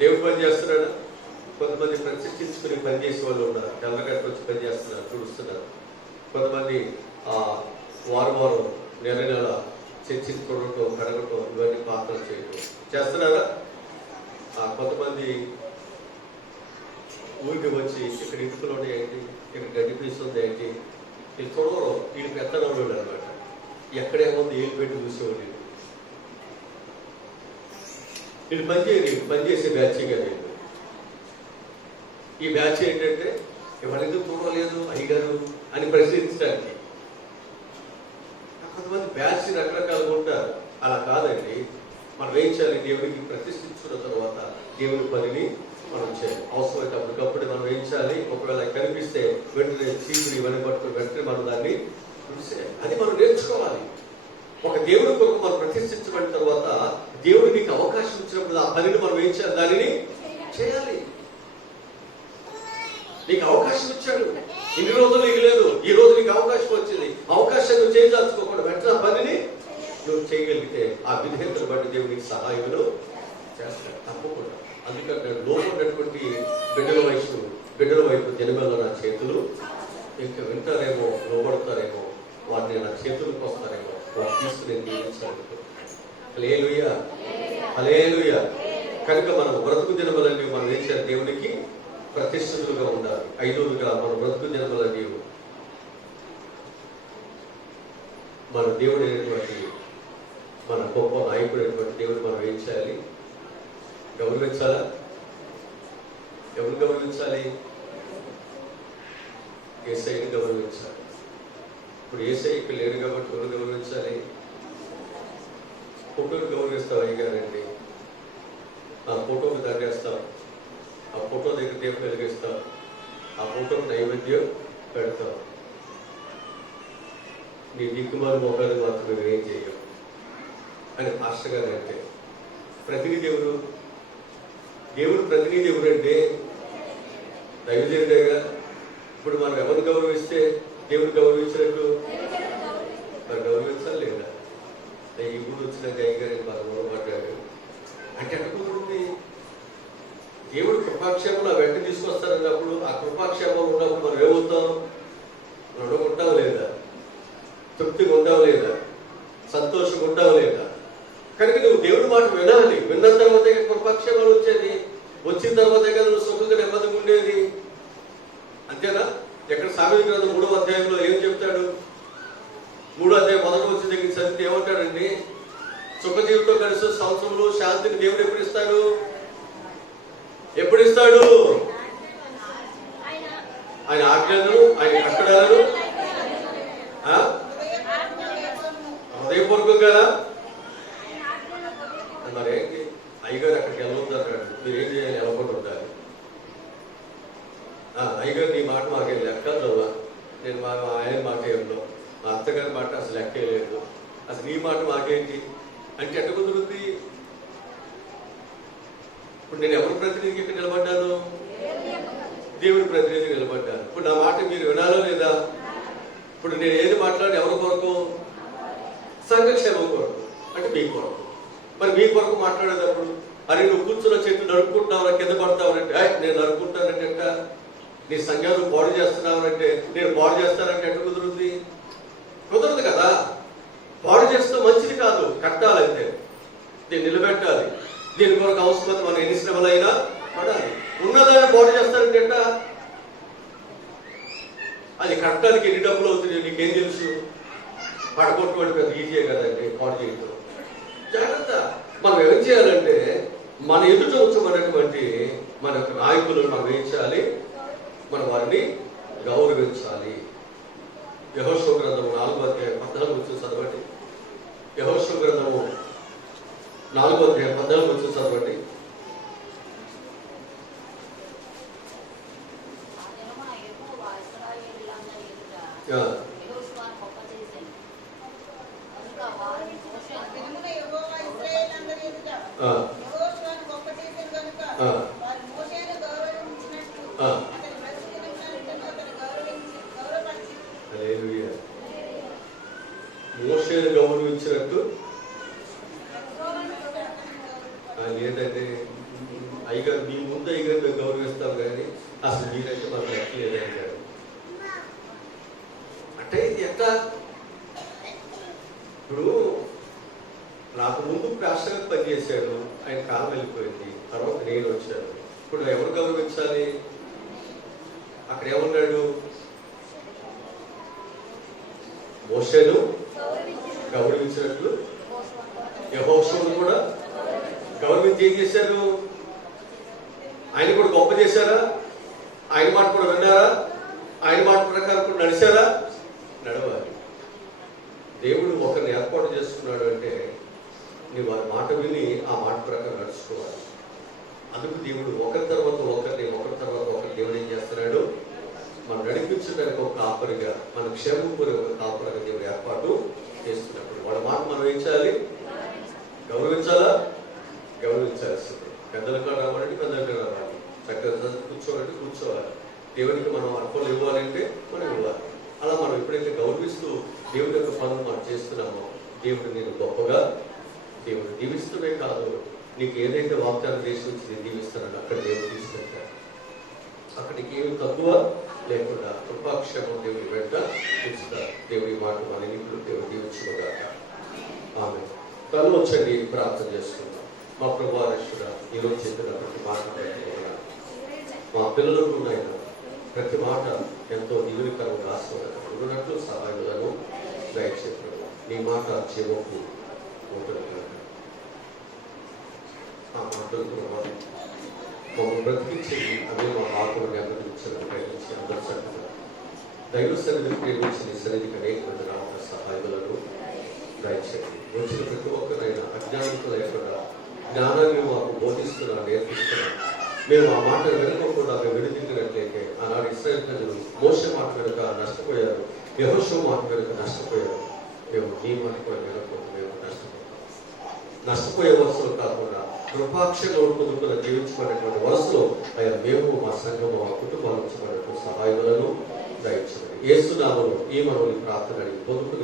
దేవుడు పని చేస్తున్నాడా? కొంతమంది ప్రతిష్ఠించుకుని పనిచేసే వాళ్ళు ఉన్నారు. తెల్లగట్టు వచ్చి పని చేస్తున్నారు, చూస్తున్నారు. కొంతమంది వారం నెల చర్చిని చూడటం, కడగటం, ఇవన్నీ పాత్రలు చేయటం చేస్తున్నారా? కొంతమంది ఊరికి వచ్చి ఇక్కడ ఇటుకలోనే ఏంటి, ఇక్కడ గడ్డి పీస్తుంది ఏంటి, వీళ్ళు చూడవరు. వీళ్ళు పెత్తనంలో అనమాట. ఎక్కడేముంది ఏళ్ళు పెట్టి చూసేవాళ్ళు. వీళ్ళు పనిచేసే బ్యాచ్ కాదు. ఈ బ్యాచ్ ఏంటంటే ఎవరెందుకు చూడలేదు అయ్యగారు అని ప్రశ్నించడానికి. కొంతమంది బ్యాచ్ రకరకాలుగా ఉంటారు. అలా కాదండి. మనం ఏం చేయాలి? దేవుడికి ప్రతిష్ఠించుకున్న తర్వాత దేవుడి పనిని మనం చేయాలి. అవసరమైతే అప్పటికప్పుడు మనం ఏం చేయాలి? ఒకవేళ కనిపిస్తే వెంటనే చీపులు ఇవన్నీ పట్టుకుని వెంటనే మనం దాన్ని చూసేయాలి. అది మనం నేర్చుకోవాలి. ఒక దేవుడి కొరకు మనం ప్రతిష్ఠించబడిన తర్వాత దేవుడు నీకు అవకాశం ఇచ్చినప్పుడు ఆ పనిని మనం ఏం చేయాలి? దానిని చేయాలి. నీకు అవకాశం ఇచ్చాడు. ఇన్ని రోజులు నీకు లేదు, ఈ రోజు నీకు అవకాశం వచ్చింది. అవకాశం నువ్వు చేయదలుచుకోకుండా వెంటనే పనిని నువ్వు చేయగలిగితే ఆ విధేయతను బట్టి దేవునికి సహాయములు చేస్తాడు తప్పకుండా. అందుకంటే లోపడినటువంటి బిడ్డల వైపు జనమల్ల నా చేతులు ఇంకా వింటారేమో, లోపడతారేమో, వారిని నా చేతులకు వస్తారేమో, వారు తీసుకుని దీవించాలి. హల్లెలూయా, హల్లెలూయా. కనుక మనం బ్రతుకు దినములన్నీ మనం ఏం చేయాలి? దేవునికి ప్రతిష్ఠితులుగా ఉండాలి. ఐదవదిగా మన బ్రతుకు దినములన్నీ మన దేవుడు అయినటువంటి మన గొప్ప నాయకుడు అయినటువంటి దేవుడు మనం ఏం చేయాలి? గౌరవించాలా? ఎవరు గౌరవించాలి? యేసయ్యని గౌరవించాలి. ఇప్పుడు యేసయ్య ఇక్కడ లేడు కాబట్టి ఎవరు గౌరవించాలి? ఫోటోని గౌరవిస్తాం అయ్యగారండి. ఆ ఫోటోకి దండేస్తాం, ఆ ఫోటో దగ్గర దీపం వెలిగిస్తాం, ఆ ఫోటోకి నైవేద్యం పెడతాం. నీ దిక్కుమాల మొక్కలు మాత్రం మేము ఏం చేయం అని పాస్టర్ గారు అంటే ప్రతినిధి ఎవరు? దేవుడు ప్రతినిధి ఎవరంటే దైవజనుడేగా. ఇప్పుడు మనం ఎవరిని గౌరవిస్తే దేవుడు గౌరవించినట్టు మరి గౌరవించాలి లేదా? ఇప్పుడు వచ్చిన గైగారి మనం మాట్లాడారు అంటే ఎక్కడ కుదురుంది? దేవుడు కృపాక్షేమం వెంట తీసుకొస్తారన్నప్పుడు ఆ కృపాక్షేమం ఉన్నప్పుడు మనం ఏమవుతాం? మనం ఉంటాం లేదా? తృప్తిగా ఉంటాం లేదా? సంతోషంగా ఉంటాం లేదా? కనుక నువ్వు దేవుడి మాట వినాలి. విన్న తర్వాత కృపాక్షేమాలు వచ్చేది. వచ్చిన తర్వాత కదా నువ్వు సుఖంగా నెమ్మదిగా ఉండేది. అంతేనా? ఎక్కడ సామెతల గ్రంథం 3వ అధ్యాయంలో ఏం చెప్తాడు? 3వ అధ్యాయం 1వ వచనం దగ్గర చదివితే ఏమంటాడండి? సుఖజీవితో కలిసి సంవత్సరంలో శాంతిని దేవుడు ఎప్పుడు ఇస్తాడు? ఎప్పుడు ఇస్తాడు? ఆయన ఆజ్ఞలను, ఆయన కట్టడాలను హృదయపూర్వకంగా. మరేంటి? అయ్యగారు అక్కడికి వెళ్ళొద్దు అన్నాడు. మీరేం చేయాలి? వెళ్ళకుండా ఉండాలి. అయ్యగారు నీ మాట మాకేం లెక్క చదువా? నేను మా ఆయన మాట ఏమో, మా అత్తగారి మాట అసలు లెక్కే లేదు, అసలు నీ మాట మాకేంటి అంటే ఎట్ట కుదురుద్ది? ఇప్పుడు నేను ఎవరి ప్రతినిధికి ఇక్కడ నిలబడ్డాను? దేవుడి ప్రతినిధికి నిలబడ్డాను. ఇప్పుడు నా మాట మీరు వినాలో లేదా? ఇప్పుడు నేను ఏది మాట్లాడి ఎవరి కొరకు? సంఘక్షేమం కొరకు, అంటే మీ కొరకు. మరి మీ కొరకు మాట్లాడేటప్పుడు అరే నువ్వు కూర్చున్న చెట్టు నరుక్కుంటున్నావు, కింద పడతావునంటే నేను నరుక్కుంటానంటే ఎట్ట? నీ సంఘాలు పాడు చేస్తున్నావునంటే నేను పాడు చేస్తానంటే ఎట్ట కుదురుద్ది? కుదరదు కదా. పాడు చేస్తే మంచిది కాదు. కట్టాలంటే దీన్ని నిలబెట్టాలి. దీని కొరకు అవసరం మనం ఎన్ని శ్రమలైనా పడాలి. ఉన్నదాన్ని పాడు చేస్తానంటే ఎట్ట? అది కట్టడానికి ఎన్ని డబ్బులు అవుతుంది నీకేం తెలుసు? పడగొట్టుకోవడం పెద్ద ఈజీయే కదండి పాడు చేయడం. జాగ్రత్త. మనం ఏం చేయాలంటే మన ఎదుట ఉంచమన్నటువంటి మన యొక్క నాయకులను మనం ఏం చేయాలి? మనం వారిని గౌరవించాలి. యెహోషువ గ్రంథము 4వ అధ్యాయం 14వ వచనం చదవండి. యెహోషువ గ్రంథము 4వ అధ్యాయం 14వ వచనం చదవండి. మోషేను గౌరవించినట్టు లేదంటే అయ్యగారు మీ ముందు అయ్యగారు మేము గౌరవిస్తాం కానీ అసలు మీరంటే మాకు లెక్కలేదని గారు అంటే ఇది ఎట్లా? ఇప్పుడు నాకు ముందు రాష్ట్రంగా పనిచేశాడు, ఆయన కాలం వెళ్ళిపోయింది, తర్వాత నేను వచ్చాను. ఇప్పుడు ఎవరు గౌరవించాలి? అక్కడ ఏమన్నాడు? మోషేను గౌరవించినట్లు యెహోషువను కూడా గౌరవించి ఏం చేశారు? ఆయన కూడా గొప్ప చేశారా? ఆయన మాట కూడా విన్నారా? ఆయన మాట ప్రకారం కూడా నడిచారా? నడవాలి. దేవుడు ఒకరిని ఏర్పాటు చేసుకున్నాడు అంటే నీ వారి మాట విని ఆ మాట ప్రకారం నడుచుకోవాలి. అందుకు దేవుడు ఒకరి తర్వాత ఒకరిని దేవుడు ఏం చేస్తున్నాడు? మనం నడిపించడానికి ఒక కాపరిగా, మన క్షేమం కోరే ఒక కాపరిగా దేవుడు ఏర్పాటు చేస్తున్నప్పుడు వాళ్ళ మాట మనం ఏం చేయాలి? గౌరవించాలా? గౌరవించాల్సింది. పెద్దల కాడ రావాలంటే పెద్దల కాడ రావాలి, చక్కగా కూర్చోవాలంటే కూర్చోవాలి. దేవునికి మనం అర్పణలు ఇవ్వాలంటే మనం ఇవ్వాలి. అలా మనం ఎప్పుడైతే గౌరవిస్తూ దేవుడి యొక్క పనులు మనం చేస్తున్నామో దేవుడు నేను గొప్పగా దేవుడు దీవిస్తూనే కాదు, నీకు ఏదైతే వాగ్దానం చేసి వచ్చి నేను దీవిస్తానని అక్కడ దేవుడు తీసుకెళ్తాడు. అక్కడికి ఏమి తక్కువ లేకుండా కృపాక్షేమం దేవుడి వెంట ఉంచుతారు. దేవుడి మాట మన ఇంట్లో దేవుడు దీవించుకోగాక. ఆమె తను వచ్చండి ప్రార్థన చేసుకుందాం. మా ప్రభువా రక్షకుడా, ఈరోజు చెప్పిన ప్రతి మాట మా పిల్లలకు ఉన్నాయి ప్రతి మాట ఎంతో దీవెనకరంగా ఆశీర్వాదకరంగా సహాయాలను దయచేస్తున్నాను. నీ మాట చెవకు ఉంటుంది. ఆ మాటలతో మమ్మల్ని బ్రతికించేది అదే మా ఆత్మని అభివృద్ధించడానికి ప్రయత్నించి అందరూ చక్కగా దైవ సన్నిధిని ప్రేమించి నీ సన్నిధికి అనేకమైన రాక సహాయాలను దయచేయండి. వచ్చిన ప్రతి ఒక్కరైనా అజ్ఞానంతో లేకుండా జ్ఞానాన్ని మాకు బోధిస్తున్నా, నేర్పిస్తున్నా. మేము ఆ మాట వెనుకోకుండా మేము విడిదిద్దినట్లయితే ఆనాడు ఇశ్రాయేలు ప్రజలు మోషే మాట వెనుక నష్టపోయారు, యెహోషువ మాట వెనుక నష్టపోయారు. మేము నీ మాట కూడా వెనుక మేము నష్టపోతాం. నష్టపోయే వస్తువులు కాకుండా కృపాక్షలో పొందుకున్న జీవించబడినటువంటి వలసలో అయ్యా మేము మా సంఘము మా కుటుంబాలు ఉంచబడినటువంటి సహాయములను దయచేయండి. యేసు నామములో ఈ మనవుని ప్రార్థన అడిగి పొందుకుని